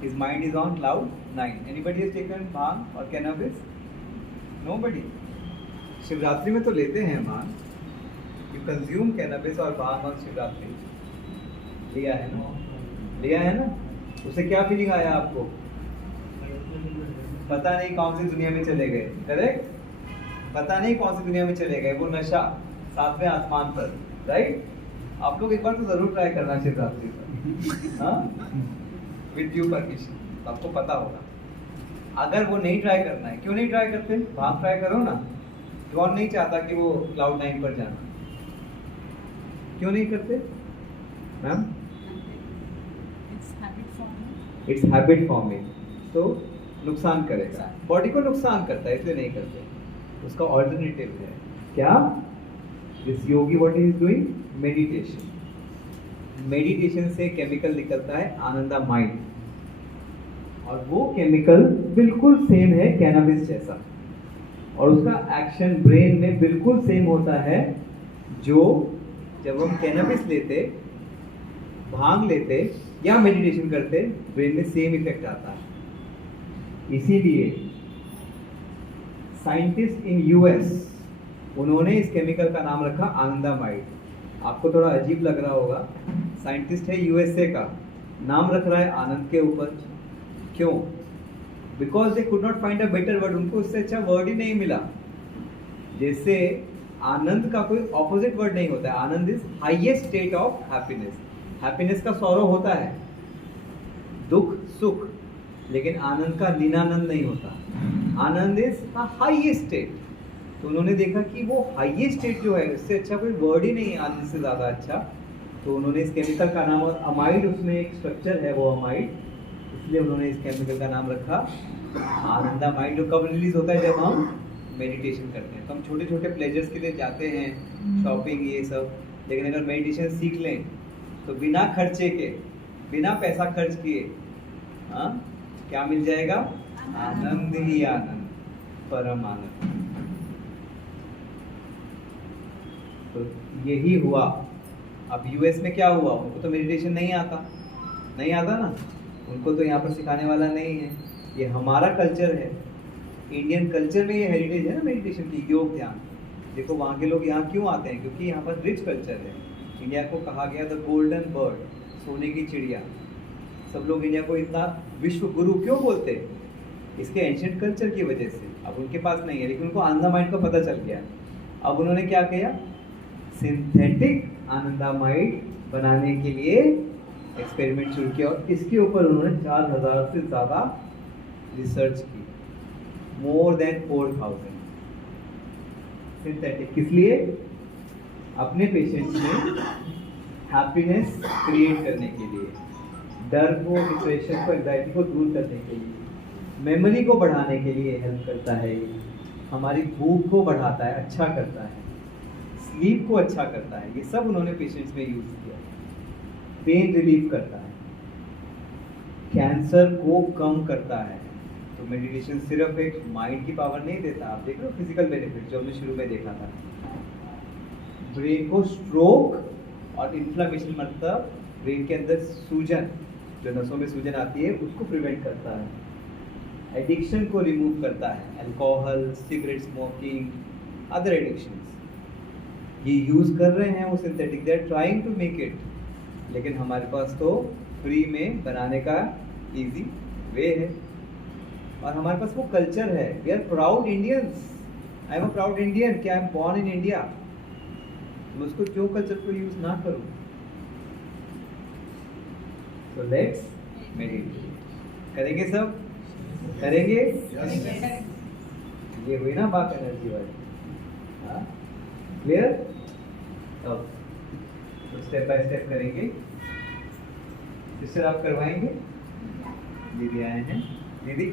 his mind is on cloud 9. Anybody has taken भांग और cannabis? Nobody. शिवरात्रि में तो लेते हैं भांग। You consume cannabis और भांग और शिवरात्रि लिया है ना? लिया है ना? उससे क्या फीलिंग आया आपको? पता नहीं कौन सी दुनिया में चले गए, करेक्ट? पता नहीं कौन सी दुनिया में चले गए, वो नशा 7वें आसमान पर, राइट? आप लोग एक बार तो जरूर ट्राई करना शिवरात्रि पर, हाँ, विद ड्यू परमिशन, तो आपको पता होगा। अगर वो नहीं ट्राई करना है, क्यों नहीं ट्राई करते? भांग ट्राई करो ना। कौन नहीं चाहता कि वो क्लाउड 9 पर जाना? क्यों नहीं करते मैम? इट्स हैबिट फॉर्मिंग, तो नुकसान करेगा, बॉडी को नुकसान करता है, इसलिए नहीं करते। उसका ऑल्टरनेटिव है क्या? This Yogi what he is doing? Meditation. Meditation से केमिकल निकलता है आनंदामाइड, और वो केमिकल बिल्कुल सेम है कैनबिस जैसा, और उसका एक्शन ब्रेन में बिल्कुल सेम होता है जो जब हम कैनबिस लेते, भांग लेते या मेडिटेशन करते, ब्रेन में सेम इफेक्ट आता है। इसीलिए साइंटिस्ट इन यूएस, उन्होंने इस केमिकल का नाम रखा आनंदामाइड। आपको थोड़ा अजीब लग रहा होगा, साइंटिस्ट है यूएसए का, नाम रख रहा है आनंद के ऊपर। क्यों? Because they could not find a better word, उनको उससे अच्छा वर्ड ही नहीं मिला। जैसे आनंद का कोई ऑपोजिट वर्ड नहीं होता है। Anand is highest state of happiness. Happiness का सौरव होता है, दुख सुख, लेकिन आनंद का लीनानंद नहीं होता। आनंद इज हाईएस्ट स्टेट। तो उन्होंने देखा कि वो हाईएस्ट स्टेट जो है, इससे अच्छा कोई वर्ड ही नहीं है आनंद से ज़्यादा अच्छा। तो उन्होंने इस केमिकल का नाम, और अमाइड उसमें एक स्ट्रक्चर है वो अमाइड, इसलिए उन्होंने इस केमिकल का नाम रखा आनंदामाइड। जो कब रिलीज होता है? जब हम मेडिटेशन करते हैं। तो हम छोटे छोटे प्लेजर्स के लिए जाते हैं, शॉपिंग ये सब, लेकिन अगर मेडिटेशन सीख लें तो बिना खर्चे के, बिना पैसा खर्च किए, हाँ, क्या मिल जाएगा? आनंद ही आनंद, परम आनंद। तो यही हुआ। अब यूएस में क्या हुआ? उनको तो मेडिटेशन नहीं आता ना, उनको तो यहाँ पर सिखाने वाला नहीं है। ये हमारा कल्चर है, इंडियन कल्चर में ये हेरिटेज है ना मेडिटेशन की, योग ध्यान। देखो वहाँ के लोग यहाँ क्यों आते हैं? क्योंकि यहाँ पर रिच कल्चर है। इंडिया को कहा गया द गोल्डन बर्ड, सोने की चिड़िया। सब लोग इंडिया को इतना विश्व गुरु क्यों बोलते हैं? इसके एंशिएंट कल्चर की वजह से। अब उनके पास नहीं है, लेकिन उनको आनंदामाइड का पता चल गया। अब उन्होंने क्या किया? सिंथेटिक आनंदामाइड बनाने के लिए एक्सपेरिमेंट शुरू किया, और इसके ऊपर उन्होंने 4000 से ज़्यादा रिसर्च की, मोर देन 4000 सिंथेटिक। किस लिए? अपने पेशेंट्स में हैप्पीनेस क्रिएट करने के लिए, डर को, डिप्रेशन को, एंजाइटी को दूर करने के लिए, मेमोरी को बढ़ाने के लिए हेल्प करता है ये। हमारी भूख को बढ़ाता है, अच्छा करता है, स्लीप को अच्छा करता है। ये सब उन्होंने पेशेंट्स में यूज किया। पेन रिलीफ करता है, कैंसर को कम करता है। तो मेडिटेशन सिर्फ एक माइंड की पावर नहीं देता। आप देख रहे हो फिजिकल बेनिफिट जो हमने शुरू में देखा था। ब्रेन को स्ट्रोक और इन्फ्लेमेशन, मतलब ब्रेन के अंदर सूजन, जो नसों में सूजन आती है, उसको प्रिवेंट करता है। एडिक्शन को रिमूव करता है, alcohol, cigarette smoking, other addictions. ये यूज कर रहे हैं वो synthetic, they are trying to make it, लेकिन हमारे पास तो फ्री में बनाने का इजी वे है, और हमारे पास वो कल्चर है। We are proud Indians. I am a proud Indian कि I am born in India. तो उसको क्यों कल्चर को यूज ना करूं? So let's meditate. करेंगे सब? करेंगे? ये हुई ना बात एनर्जी वाली। हाँ, क्लियर? अब तो स्टेप बाय स्टेप करेंगे। सिस्टर आप करवाएंगे? दीदी आए हैं। दीदी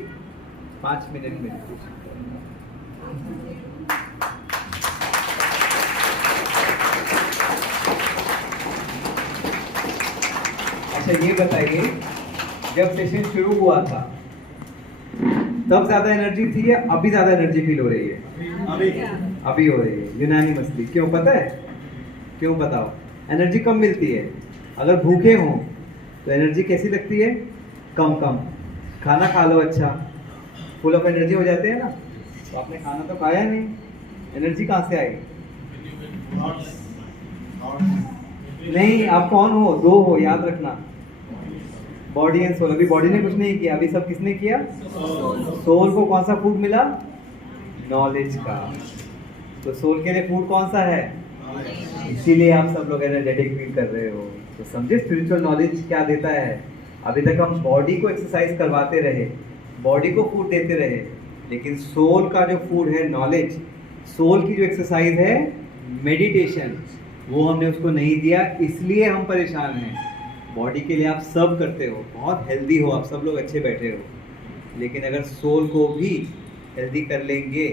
5 मिनट में। अच्छा ये बताइए, जब सेशन शुरू हुआ था तब ज्यादा एनर्जी थी या अभी ज्यादा एनर्जी फील हो रही है? अभी हो रही है यूनानिमसली। क्यों पता है? क्यों बताओ? एनर्जी कम मिलती है। अगर भूखे हो तो एनर्जी कैसी लगती है? कम कम। खाना खा लो अच्छा, फुल ऑफ एनर्जी हो जाते हैं ना। तो आपने खाना तो खाया नहीं, एनर्जी कहाँ से आएगी? नहीं, आप कौन हो? 2 हो, याद रखना, बॉडी एंड सोल। अभी बॉडी ने कुछ नहीं किया, अभी सब किसने किया? सोल को कौन सा फूड मिला? नॉलेज का। तो सोल के लिए फूड कौन सा है? इसीलिए आप सब लोग एनर्जेटिक फील कर रहे हो। तो समझे स्पिरिचुअल नॉलेज क्या देता है? अभी तक हम बॉडी को एक्सरसाइज करवाते रहे, बॉडी को फूड देते रहे, लेकिन सोल का जो फूड है नॉलेज, सोल की जो एक्सरसाइज है मेडिटेशन, वो हमने उसको नहीं दिया, इसलिए हम परेशान हैं। बॉडी के लिए आप सब करते हो, बहुत हेल्दी हो, आप सब लोग अच्छे बैठे हो, लेकिन अगर सोल को भी हेल्दी कर लेंगे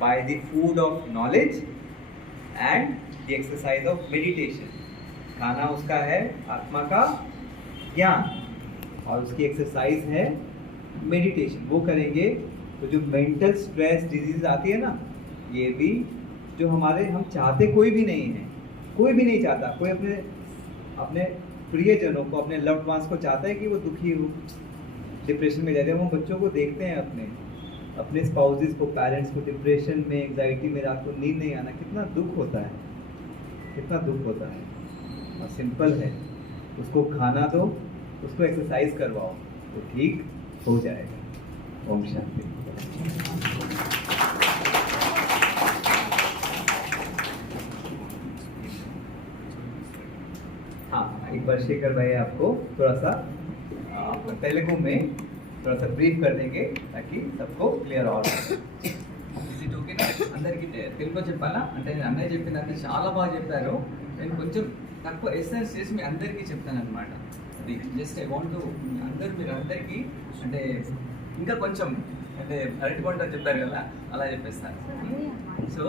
by the food of knowledge and the exercise of meditation, खाना उसका है आत्मा का ज्ञान और उसकी एक्सरसाइज है मेडिटेशन, वो करेंगे तो जो मेंटल स्ट्रेस डिजीज आती है ना, ये भी जो हमारे हम चाहते कोई भी नहीं है, कोई भी नहीं चाहता, कोई अपने प्रियजनों को, अपने लव्ड वंस को चाहता है कि वो दुखी हो, डिप्रेशन में जाते हैं। हम बच्चों को देखते हैं अपने स्पाउसेस को, पेरेंट्स को डिप्रेशन में, एंग्जाइटी में, रात को नींद नहीं आना, कितना दुख होता है, कितना दुख होता है। और सिंपल है, उसको खाना दो, उसको एक्सरसाइज करवाओ तो ठीक हो जाएगा। ओम शांति। एक बार शेखर भाई आपको थोड़ा सा तेलुगु में थोड़ा सा ब्रीफ कर देंगे ताकि सबको क्लियर और ఇది ఓకేనా అందరికీ తెలుగులో చెప్పాలా అంటే నేను అన్నయ్య చెప్పినంత చాలా బాగా చెప్పారు నేను కొంచెం తక్కువ ఎస్ఎన్స్ చేసి మీ అందరికీ చెప్తాను అనమాట అది జస్ట్ ఐ వాంట్ మీరు అందరికీ అంటే ఇంకా కొంచెం అంటే అరటిపంట చెప్పారు కదా అలా చెప్పేస్తాను. సో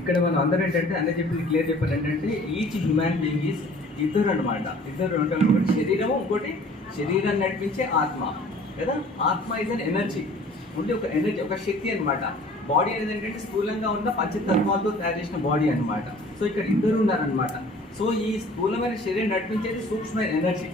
ఇక్కడ మనం అందరూ ఏంటంటే అన్నయ్య చెప్పింది క్లియర్ చెప్పారు ఏంటంటే ఈచ్ హ్యూమన్ బీయింగ్ ఈజ్ ఇద్దరు అనమాట. ఇద్దరు ఉంటారు, ఒకటి శరీరము, ఇంకోటి శరీరాన్ని నడిపించే ఆత్మ కదా. ఆత్మ ఇస్ అన్ ఎనర్జీ, ఉంటే ఒక ఎనర్జీ, ఒక శక్తి అనమాట. బాడీ అనేది ఏంటంటే స్థూలంగా ఉన్న పంచతత్వాలతో తయారు చేసిన బాడీ అనమాట. సో ఇక్కడ ఇద్దరు ఉన్నారనమాట. సో ఈ స్థూలమైన శరీరం నడిపించేది సూక్ష్మమైన ఎనర్జీ,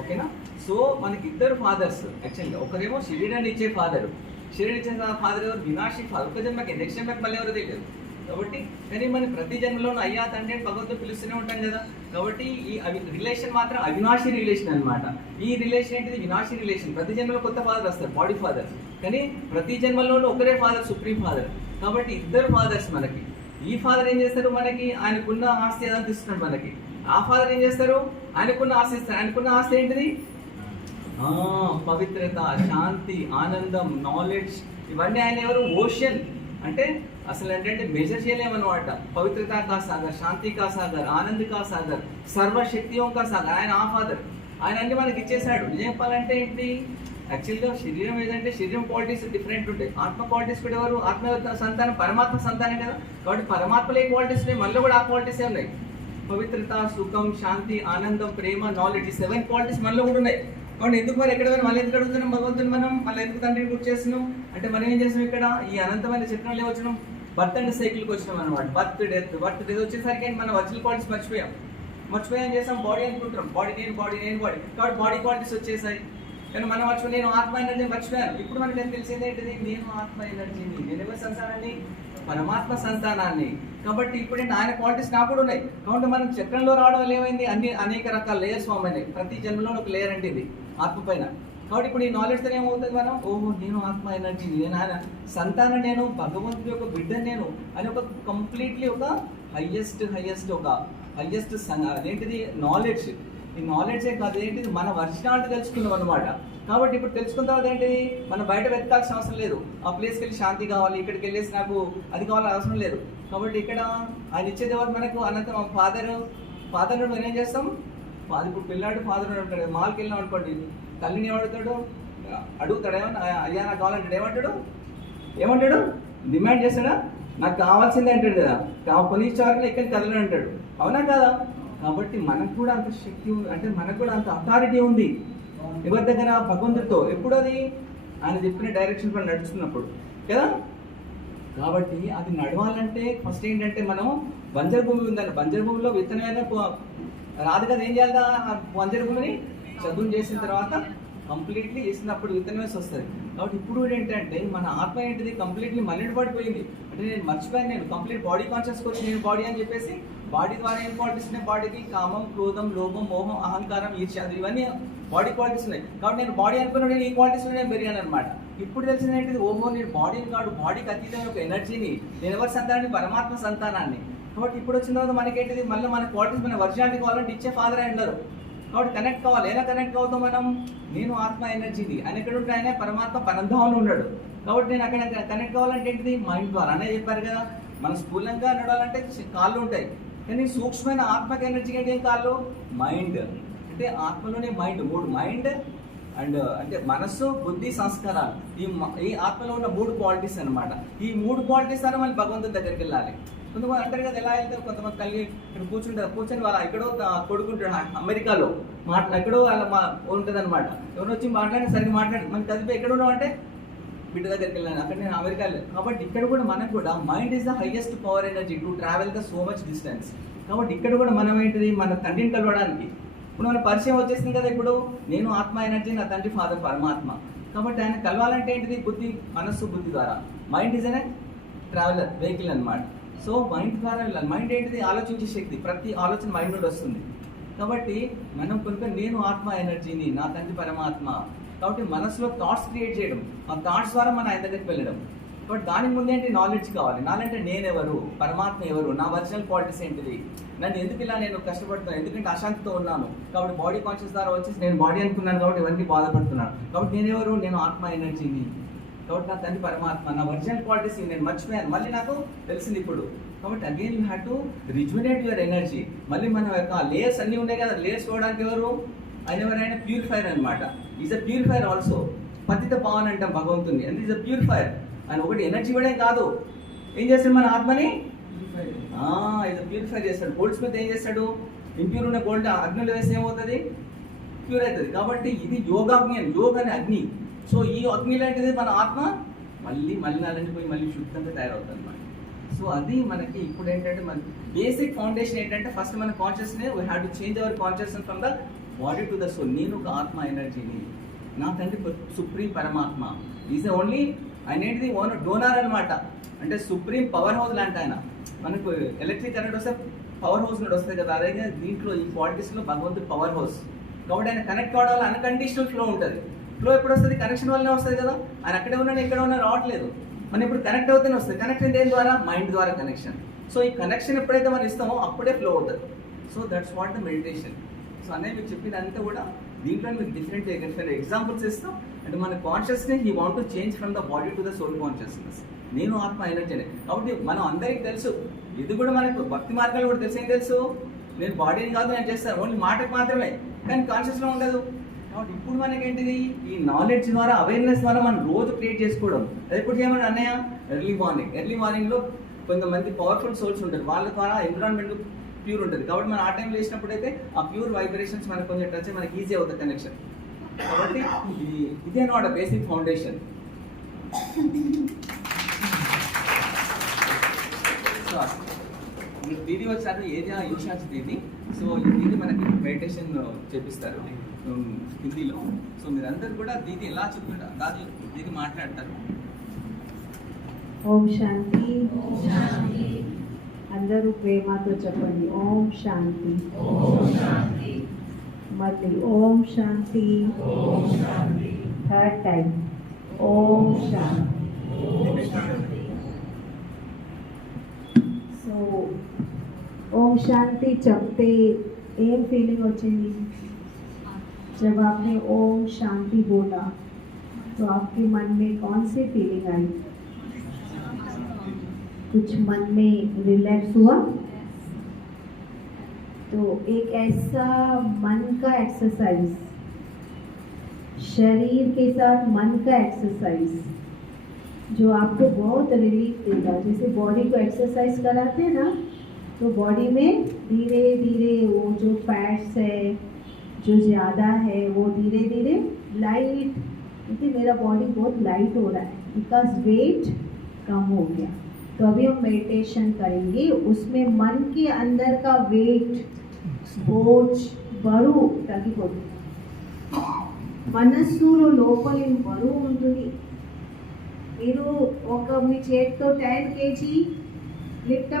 ఓకేనా. సో మనకి ఇద్దరు ఫాదర్స్ యాక్చువల్గా. ఒకరేమో శరీరాన్ని ఇచ్చే ఫాదర్, శరీరం ఇచ్చే ఫాదర్ ఎవరు? వినాశి ఫాదర్. ఒక జన్మకి నెక్స్ట్ జన్మకి మళ్ళీ ఎవరో తెలియదు కాబట్టి. కానీ మన ప్రతి జన్మలోనూ అయ్యా తండ్రి అని భగవంతుడు పిలుస్తూనే ఉంటాం కదా. కాబట్టి ఈ రిలేషన్ మాత్రం అవినాశి రిలేషన్ అనమాట. ఈ రిలేషన్ ఏంటిది? వినాశి రిలేషన్. ప్రతి జన్మలో కొత్త ఫాదర్ వస్తారు, బాడీ ఫాదర్. కానీ ప్రతి జన్మలోనూ ఒకరే ఫాదర్, సుప్రీం ఫాదర్. కాబట్టి ఇద్దరు ఫాదర్స్ మనకి. ఈ ఫాదర్ ఏం చేస్తారు? మనకి ఆయనకున్న ఆస్తి ఏదంతా ఇస్తున్నాడు మనకి. ఆ ఫాదర్ ఏం చేస్తారు? ఆయనకున్న ఆస్తి ఇస్తారు. ఆయనకున్న ఆస్తి ఏంటిది? పవిత్రత, శాంతి, ఆనందం, నాలెడ్జ్. ఇవన్నీ ఆయన ఎవరు? ఓషన్. అంటే అసలు ఏంటంటే మెజర్ చేయలేమన్నమాట. పవిత్రత కా సాగర్, శాంతి కా సాగర్, ఆనంద్ కా సాగర్, సర్వశక్తియోం కా సాగర్. ఆయన ఆ ఫాదర్. ఆయన అన్ని మనకి ఇచ్చేసాడు. నిజం చెప్పాలంటే ఏంటి? యాక్చువల్గా శరీరం ఏదంటే శరీరం క్వాలిటీస్ డిఫరెంట్ ఉంటాయి. ఆత్మ క్వాలిటీస్ కూడా ఎవరు? ఆత్మ సంతానం, పరమాత్మ సంతానం కదా. కాబట్టి పరమాత్మలో ఏ క్వాలిటీస్ ఉన్నాయి, మనలో కూడా ఆ క్వాలిటీసే ఉన్నాయి. పవిత్రత, సుఖం, శాంతి, ఆనందం, ప్రేమ, నాలెడ్జ్, 7 క్వాలిటీస్ మనలో కూడా ఉన్నాయి. కాబట్టి ఎందుకు మరి ఎక్కడ మళ్ళీ ఎందుకు అడుగుతున్నాం భగవంతుని మనం? మళ్ళీ ఎందుకు తండ్రిని గుర్తు చేస్తున్నాం అంటే మనం ఏం చేస్తున్నాం? ఇక్కడ ఈ అనంతమైన చక్రంలో వచ్చినాం, బర్త్ అండ్ సైకిల్కి వచ్చినాం అనమాట. బర్త్ డెత్ వచ్చేసరికి మనం ఒరిజినల్ క్వాలిటీస్ మర్చిపోయాం చేసాం. బాడీ అనుకుంటున్నాం, బాడీ నేను కాబట్టి బాడీ క్వాలిటీస్ వచ్చేసాయి. కానీ మనం మర్చిపోయి నేను ఆత్మ ఎనర్జీ మర్చిపోయాను. ఇప్పుడు మనకి ఏం తెలిసింది ఏంటిది? నేను ఆత్మ ఎనర్జీని, నేను ఎవరి సంతానాన్ని? పరమాత్మ సంతానాన్ని. కాబట్టి ఇప్పుడు ఆయన క్వాలిటీస్ నాకు కూడా ఉన్నాయి. కాబట్టి మనం చక్రంలో రావడం వల్ల ఏమైంది? అనేక రకాల లేయర్స్ ఫామ్ అయినాయి. ప్రతి జన్మలో ఒక లేయర్ అంటే ఇది ఆత్మ పైన. కాబట్టి ఇప్పుడు ఈ నాలెడ్జ్తో ఏమవుతుంది? మనం ఓహో నేను ఆత్మ ఎనర్జీ, నేను ఆయన సంతానం, నేను భగవంతుడి యొక్క బిడ్డ నేను అని ఒక కంప్లీట్లీ ఒక హయ్యెస్ట్ అదేంటిది? నాలెడ్జ్. ఈ నాలెడ్జే కాదు ఏంటిది? మన ఒరిజినాలిటీ తెలుసుకున్నాం అనమాట. కాబట్టి ఇప్పుడు తెలుసుకున్న తర్వాత ఏంటిది? మనం బయట వెతకాల్సిన అవసరం లేదు. ఆ ప్లేస్కి వెళ్ళి శాంతి కావాలి, ఇక్కడికి వెళ్ళేసి నాకు అది కావాలని అవసరం లేదు. కాబట్టి ఇక్కడ ఆయన ఇచ్చేది ఎవరు మనకు? అనంత ఫాదర్ మనం ఏం చేస్తాం? ఇప్పుడు పిల్లాడు ఫాదర్ ఉంటాడు. మాల్కి వెళ్ళినాం అనుకోండి, తల్లిని ఏమడుగుతాడు? అడుగుతాడు ఏమన్నా, అయ్యా నాకు కావాలంటాడు. ఏమంటాడు? డిమాండ్ చేస్తాడా? నాకు కావాల్సిందే అంటాడు కదా. కొనిచ్చేవారిలో ఇక్కడికి కదలని అంటాడు. అవునా కదా? కాబట్టి మనకు కూడా అంత శక్తి ఉంది, అంటే మనకు కూడా అంత అథారిటీ ఉంది ఎవరి దగ్గర? భగవంతుడితో. ఎప్పుడు అది? ఆయన చెప్పిన డైరెక్షన్ పైన నడుచుకున్నప్పుడు కదా. కాబట్టి అది నడవాలంటే ఫస్ట్ ఏంటంటే మనం బంజరు భూమి ఉందండి. బంజరు భూమిలో విత్తనమైన రాదు కదా. ఏం చేయాలి? బంజరు భూమిని చదువు చేసిన తర్వాత కంప్లీట్లీ చేసినప్పుడు విత్తనం వేసి వస్తుంది. కాబట్టి ఇప్పుడు ఏంటంటే మన ఆత్మ ఏంటిది? కంప్లీట్లీ మల్లెడు పడిపోయింది. అంటే నేను మర్చిపోయాను, నేను కంప్లీట్ బాడీ కాన్షియస్కి వచ్చి నేను బాడీ అని చెప్పేసి బాడీ ద్వారా ఏం క్వాలిటీస్ ఉన్నాయి? బాడీకి కామం, క్రోధం, లోభం, మోహం, అహంకారం, ఈర్ష్య, ఇవన్నీ బాడీ క్వాలిటీస్ ఉన్నాయి. కాబట్టి నేను బాడీ అనుకున్నాను, నేను ఈ క్వాలిటీస్ నేను పెరిగాను అనమాట. ఇప్పుడు తెలిసింది ఏంటిది? ఓహో నేను బాడీని కాదు, బాడీకి అతీతమైన ఒక ఎనర్జీని, నేను ఎవరి సంతానాన్ని? పరమాత్మ సంతానాన్ని. కాబట్టి ఇప్పుడు వచ్చిన తర్వాత మనకేంటిది? మళ్ళీ మన క్వాలిటీస్, మన ఒరిజినాలిటీ కావాలంటే ఇచ్చే ఫాదర్ అయి ఉన్నారు. కాబట్టి కనెక్ట్ కావాలి. ఎలా కనెక్ట్ అవుతాం మనం? నేను ఆత్మ ఎనర్జీని. ఆయన ఎక్కడ ఉంటే ఆయన పరమాత్మ పరంధామంలో ఉన్నాడు. కాబట్టి నేను అక్కడ కనెక్ట్ కావాలంటే ఏంటిది? మైండ్ ద్వారా. అనే చెప్పారు కదా, మన స్థూలంగా నడవాలంటే కాళ్ళు ఉంటాయి, కానీ సూక్ష్మమైన ఆత్మక ఎనర్జీ అంటే ఏం? కాళ్ళు, మైండ్. అంటే ఆత్మలోనే మైండ్, 3 మైండ్ అండ్ అంటే మనస్సు, బుద్ధి, సంస్కారాలు. ఈ ఆత్మలో ఉన్న 3 క్వాలిటీస్ అనమాట. ఈ 3 క్వాలిటీస్ ద్వారా మళ్ళీ భగవంతుడి దగ్గరికి వెళ్ళాలి. కొంతమంది అంటారు కదా, ఎలా వెళ్తారు? కొంతమంది తల్లి ఇక్కడ కూర్చొని వాళ్ళ ఎక్కడో కొడుకుంటాడు అమెరికాలో, ఎక్కడో వాళ్ళ ఉంటుంది అనమాట. ఎవరు వచ్చి సరిగ్గా మాట్లాడి మనకి చదివి ఎక్కడ ఉన్నావు అంటే బిడ్డ దగ్గరికి వెళ్ళాను, అక్కడ నేను అమెరికాలో. కాబట్టి ఇక్కడ కూడా మనకు కూడా mind is the highest power energy to travel the so much distance. కాబట్టి ఇక్కడ కూడా మనం ఏంటిది? మన తండ్రిని కలవడానికి ఇప్పుడు మన పరిచయం వచ్చేసింది కదా. ఇప్పుడు నేను ఆత్మ ఎనర్జీ, నా తండ్రి ఫాదర్ పరమాత్మ. కాబట్టి ఆయన కలవాలంటే ఏంటిది? బుద్ధి, మనస్సు, బుద్ధి ద్వారా. మైండ్ ఈజ్ అనే ట్రావెలర్, వెహికల్ అనమాట. సో మైండ్ ద్వారా వెళ్ళాలి. మైండ్ ఏంటిది? ఆలోచించే శక్తి. ప్రతి ఆలోచన మైండ్ నుండి వస్తుంది. కాబట్టి మనం కొనుక్కొని నేను ఆత్మ ఎనర్జీని, నా తండ్రి పరమాత్మ. కాబట్టి మనసులో థాట్స్ క్రియేట్ చేయడం, ఆ థాట్స్ ద్వారా మన ఆయన దగ్గరికి వెళ్ళడం. కాబట్టి దానికి ముందు ఏంటి నాలెడ్జ్ కావాలి. నాలెడ్జ్ అంటే నేనెవరు, పరమాత్మ ఎవరు, నా ఒరిజినల్ క్వాలిటీస్ ఏంటిది, నన్ను ఎందుకు ఇలా నేను కష్టపడుతున్నాను, ఎందుకంటే అశాంతితో ఉన్నాను, కాబట్టి బాడీ కాన్షియస్ ద్వారా వచ్చేసి నేను బాడీ అనుకున్నాను కాబట్టి ఇవన్నీ బాధపడుతున్నాను. కాబట్టి నేనెవరు, నేను ఆత్మ ఎనర్జీని, కాబట్టి నా తండ్రి పరమాత్మ, నా ఒరిజినల్ క్వాలిటీస్ నేను మర్చిపోయాను, మళ్ళీ నాకు తెలిసింది ఇప్పుడు. కాబట్టి again you have to rejuvenate your energy. మళ్ళీ మన యొక్క లేయర్స్ అన్నీ ఉన్నాయి కదా, లేయర్స్ చూడడానికి ఎవరు, ఆయన ఎవరైనా ప్యూరిఫైర్ అనమాట. Is a purifier also. పతిత పావన్ అంటాం భగవంతుని, అండ్ ఈజ్ అ ప్యూరిఫైర్. ఆయన ఒకటి ఎనర్జీ ఇవ్వడం కాదు, ఏం చేస్తాడు మన ఆత్మని ఇది ప్యూరిఫై చేస్తాడు. గోల్డ్ స్మిత్ ఏం చేస్తాడు, ఇంప్యూర్ ఉన్న గోల్డ్ అగ్నిలో వేస్తే ఏమవుతుంది, ప్యూర్ అవుతుంది. కాబట్టి ఇది యోగాగ్ని అని, యోగ అనే అగ్ని. సో ఈ అగ్ని లాంటిది మన ఆత్మ మళ్ళీ మలినాలని పోయి మళ్ళీ శుద్ధంగా తయారవుతుంది అనమాట. సో అది మనకి ఇప్పుడు ఏంటంటే మన బేసిక్ ఫౌండేషన్ ఏంటంటే ఫస్ట్ మన consciousness we have to change our consciousness from the body to the soul. నేను ఒక ఆత్మ ఎనర్జీని, నా తండ్రి సుప్రీం పరమాత్మ ఈజ్ ద ఓన్లీ, ఆయన ఏంటిది ఓన్ డోనర్ అనమాట. అంటే సుప్రీం పవర్ హౌస్ లాంటి ఆయన. మనకు ఎలక్ట్రిక్ కరెంట్ వస్తే పవర్ హౌస్ నుండి వస్తుంది కదా, అదే దీంట్లో ఈ క్వాలిటీస్లో భగవంతుడు పవర్ హౌస్. కాబట్టి ఆయన కనెక్ట్ కావడం వల్ల అన్కండిషనల్ ఫ్లో ఉంటుంది. ఫ్లో ఎప్పుడు వస్తుంది, కనెక్షన్ వల్లనే వస్తుంది కదా. ఆయన అక్కడే ఉన్నాడు ఇక్కడ ఉన్నా రావట్లేదు, మనం ఇప్పుడు కనెక్ట్ అవుతూనే వస్తుంది. కనెక్షన్ దేని ద్వారా, మైండ్ ద్వారా కనెక్షన్. సో ఈ కనెక్షన్ ఎప్పుడైతే మనం ఇస్తామో అప్పుడే ఫ్లో అవుతుంది. So that's what the meditation. So అనేది మీకు చెప్పినంతా కూడా దీంట్లో మీకు డిఫరెంట్ ఎగ్జాంపుల్స్ ఇస్తాం. అంటే మన consciousness he want to change from the body to the soul consciousness. నేను ఆత్మ ఎనర్జీనే. కాబట్టి మనం అందరికీ తెలుసు, ఇది కూడా మనకు భక్తి మార్గాలు కూడా తెలుసు. ఏం తెలుసు, నేను బాడీని కాదు నేను చేస్తాను, ఓన్లీ మాటకు మాత్రమే, కానీ కాన్షియస్లో ఉండదు. కాబట్టి ఇప్పుడు మనకేంటిది, ఈ నాలెడ్జ్ ద్వారా అవేర్నెస్ ద్వారా మనం రోజు క్రియేట్ చేసుకోవడం. అది ఎప్పుడు చేయమని అన్నయ్య, ఎర్లీ మార్నింగ్లో కొంతమంది పవర్ఫుల్ సోల్స్ ఉంటారు, వాళ్ళ ద్వారా ఎన్విరాన్మెంట్ ప్యూర్ ఉంటుంది. కాబట్టి మనం ఆ టైం లేచినప్పుడు అయితే ఆ ప్యూర్ వైబ్రేషన్స్ మనకు కొంచెం టచ్ మనకి ఈజీ అవుతుంది కనెక్షన్. కాబట్టి ఇదే not a basic foundation. So దీది వచ్చారు ఏరియా ఇన్షార్జ్ దీది. సో దీది మనకి మెడిటేషన్ చేపిస్తారు హిందీలో. సో మీరందరూ కూడా దీది ఎలా చెప్తారు, దాది దీది మాట్లాడతారు. ఓం శాంతి. అందరూ ప్రేమతో చెప్పండి ఓం శాంతి. మళ్ళీ ఓం శాంతి. థర్డ్ టైం ఓం శాంతి. సో ఓం శాంతి చెప్తే ఏం ఫీలింగ్ వచ్చింది? जब आपने ओम शांति बोला तो आपके मन में कौन सी फीलिंग आई? कुछ मन में रिलैक्स हुआ? तो एक ऐसा मन का एक्सरसाइज, शरीर के साथ मन का एक्सरसाइज जो आपको बहुत रिलीफ देगा. जैसे बॉडी को एक्सरसाइज कराते हैं ना, तो बॉडी में धीरे धीरे वो जो फैट्स है जो ज़्यादा है वो धीरे धीरे लाइट, क्योंकि मेरा बॉडी बहुत लाइट हो रहा है बिकॉज वेट कम हो गया. तो अभी हम मेडिटेशन करेंगे, उसमें मन के अंदर का वेट बोझ బరువు తగ్గిపోతుంది. మనస్సులో లోపలి బరువు ఉంటుంది. మీరు ఒక మీ చేతితో 10 kg లిఫ్ట్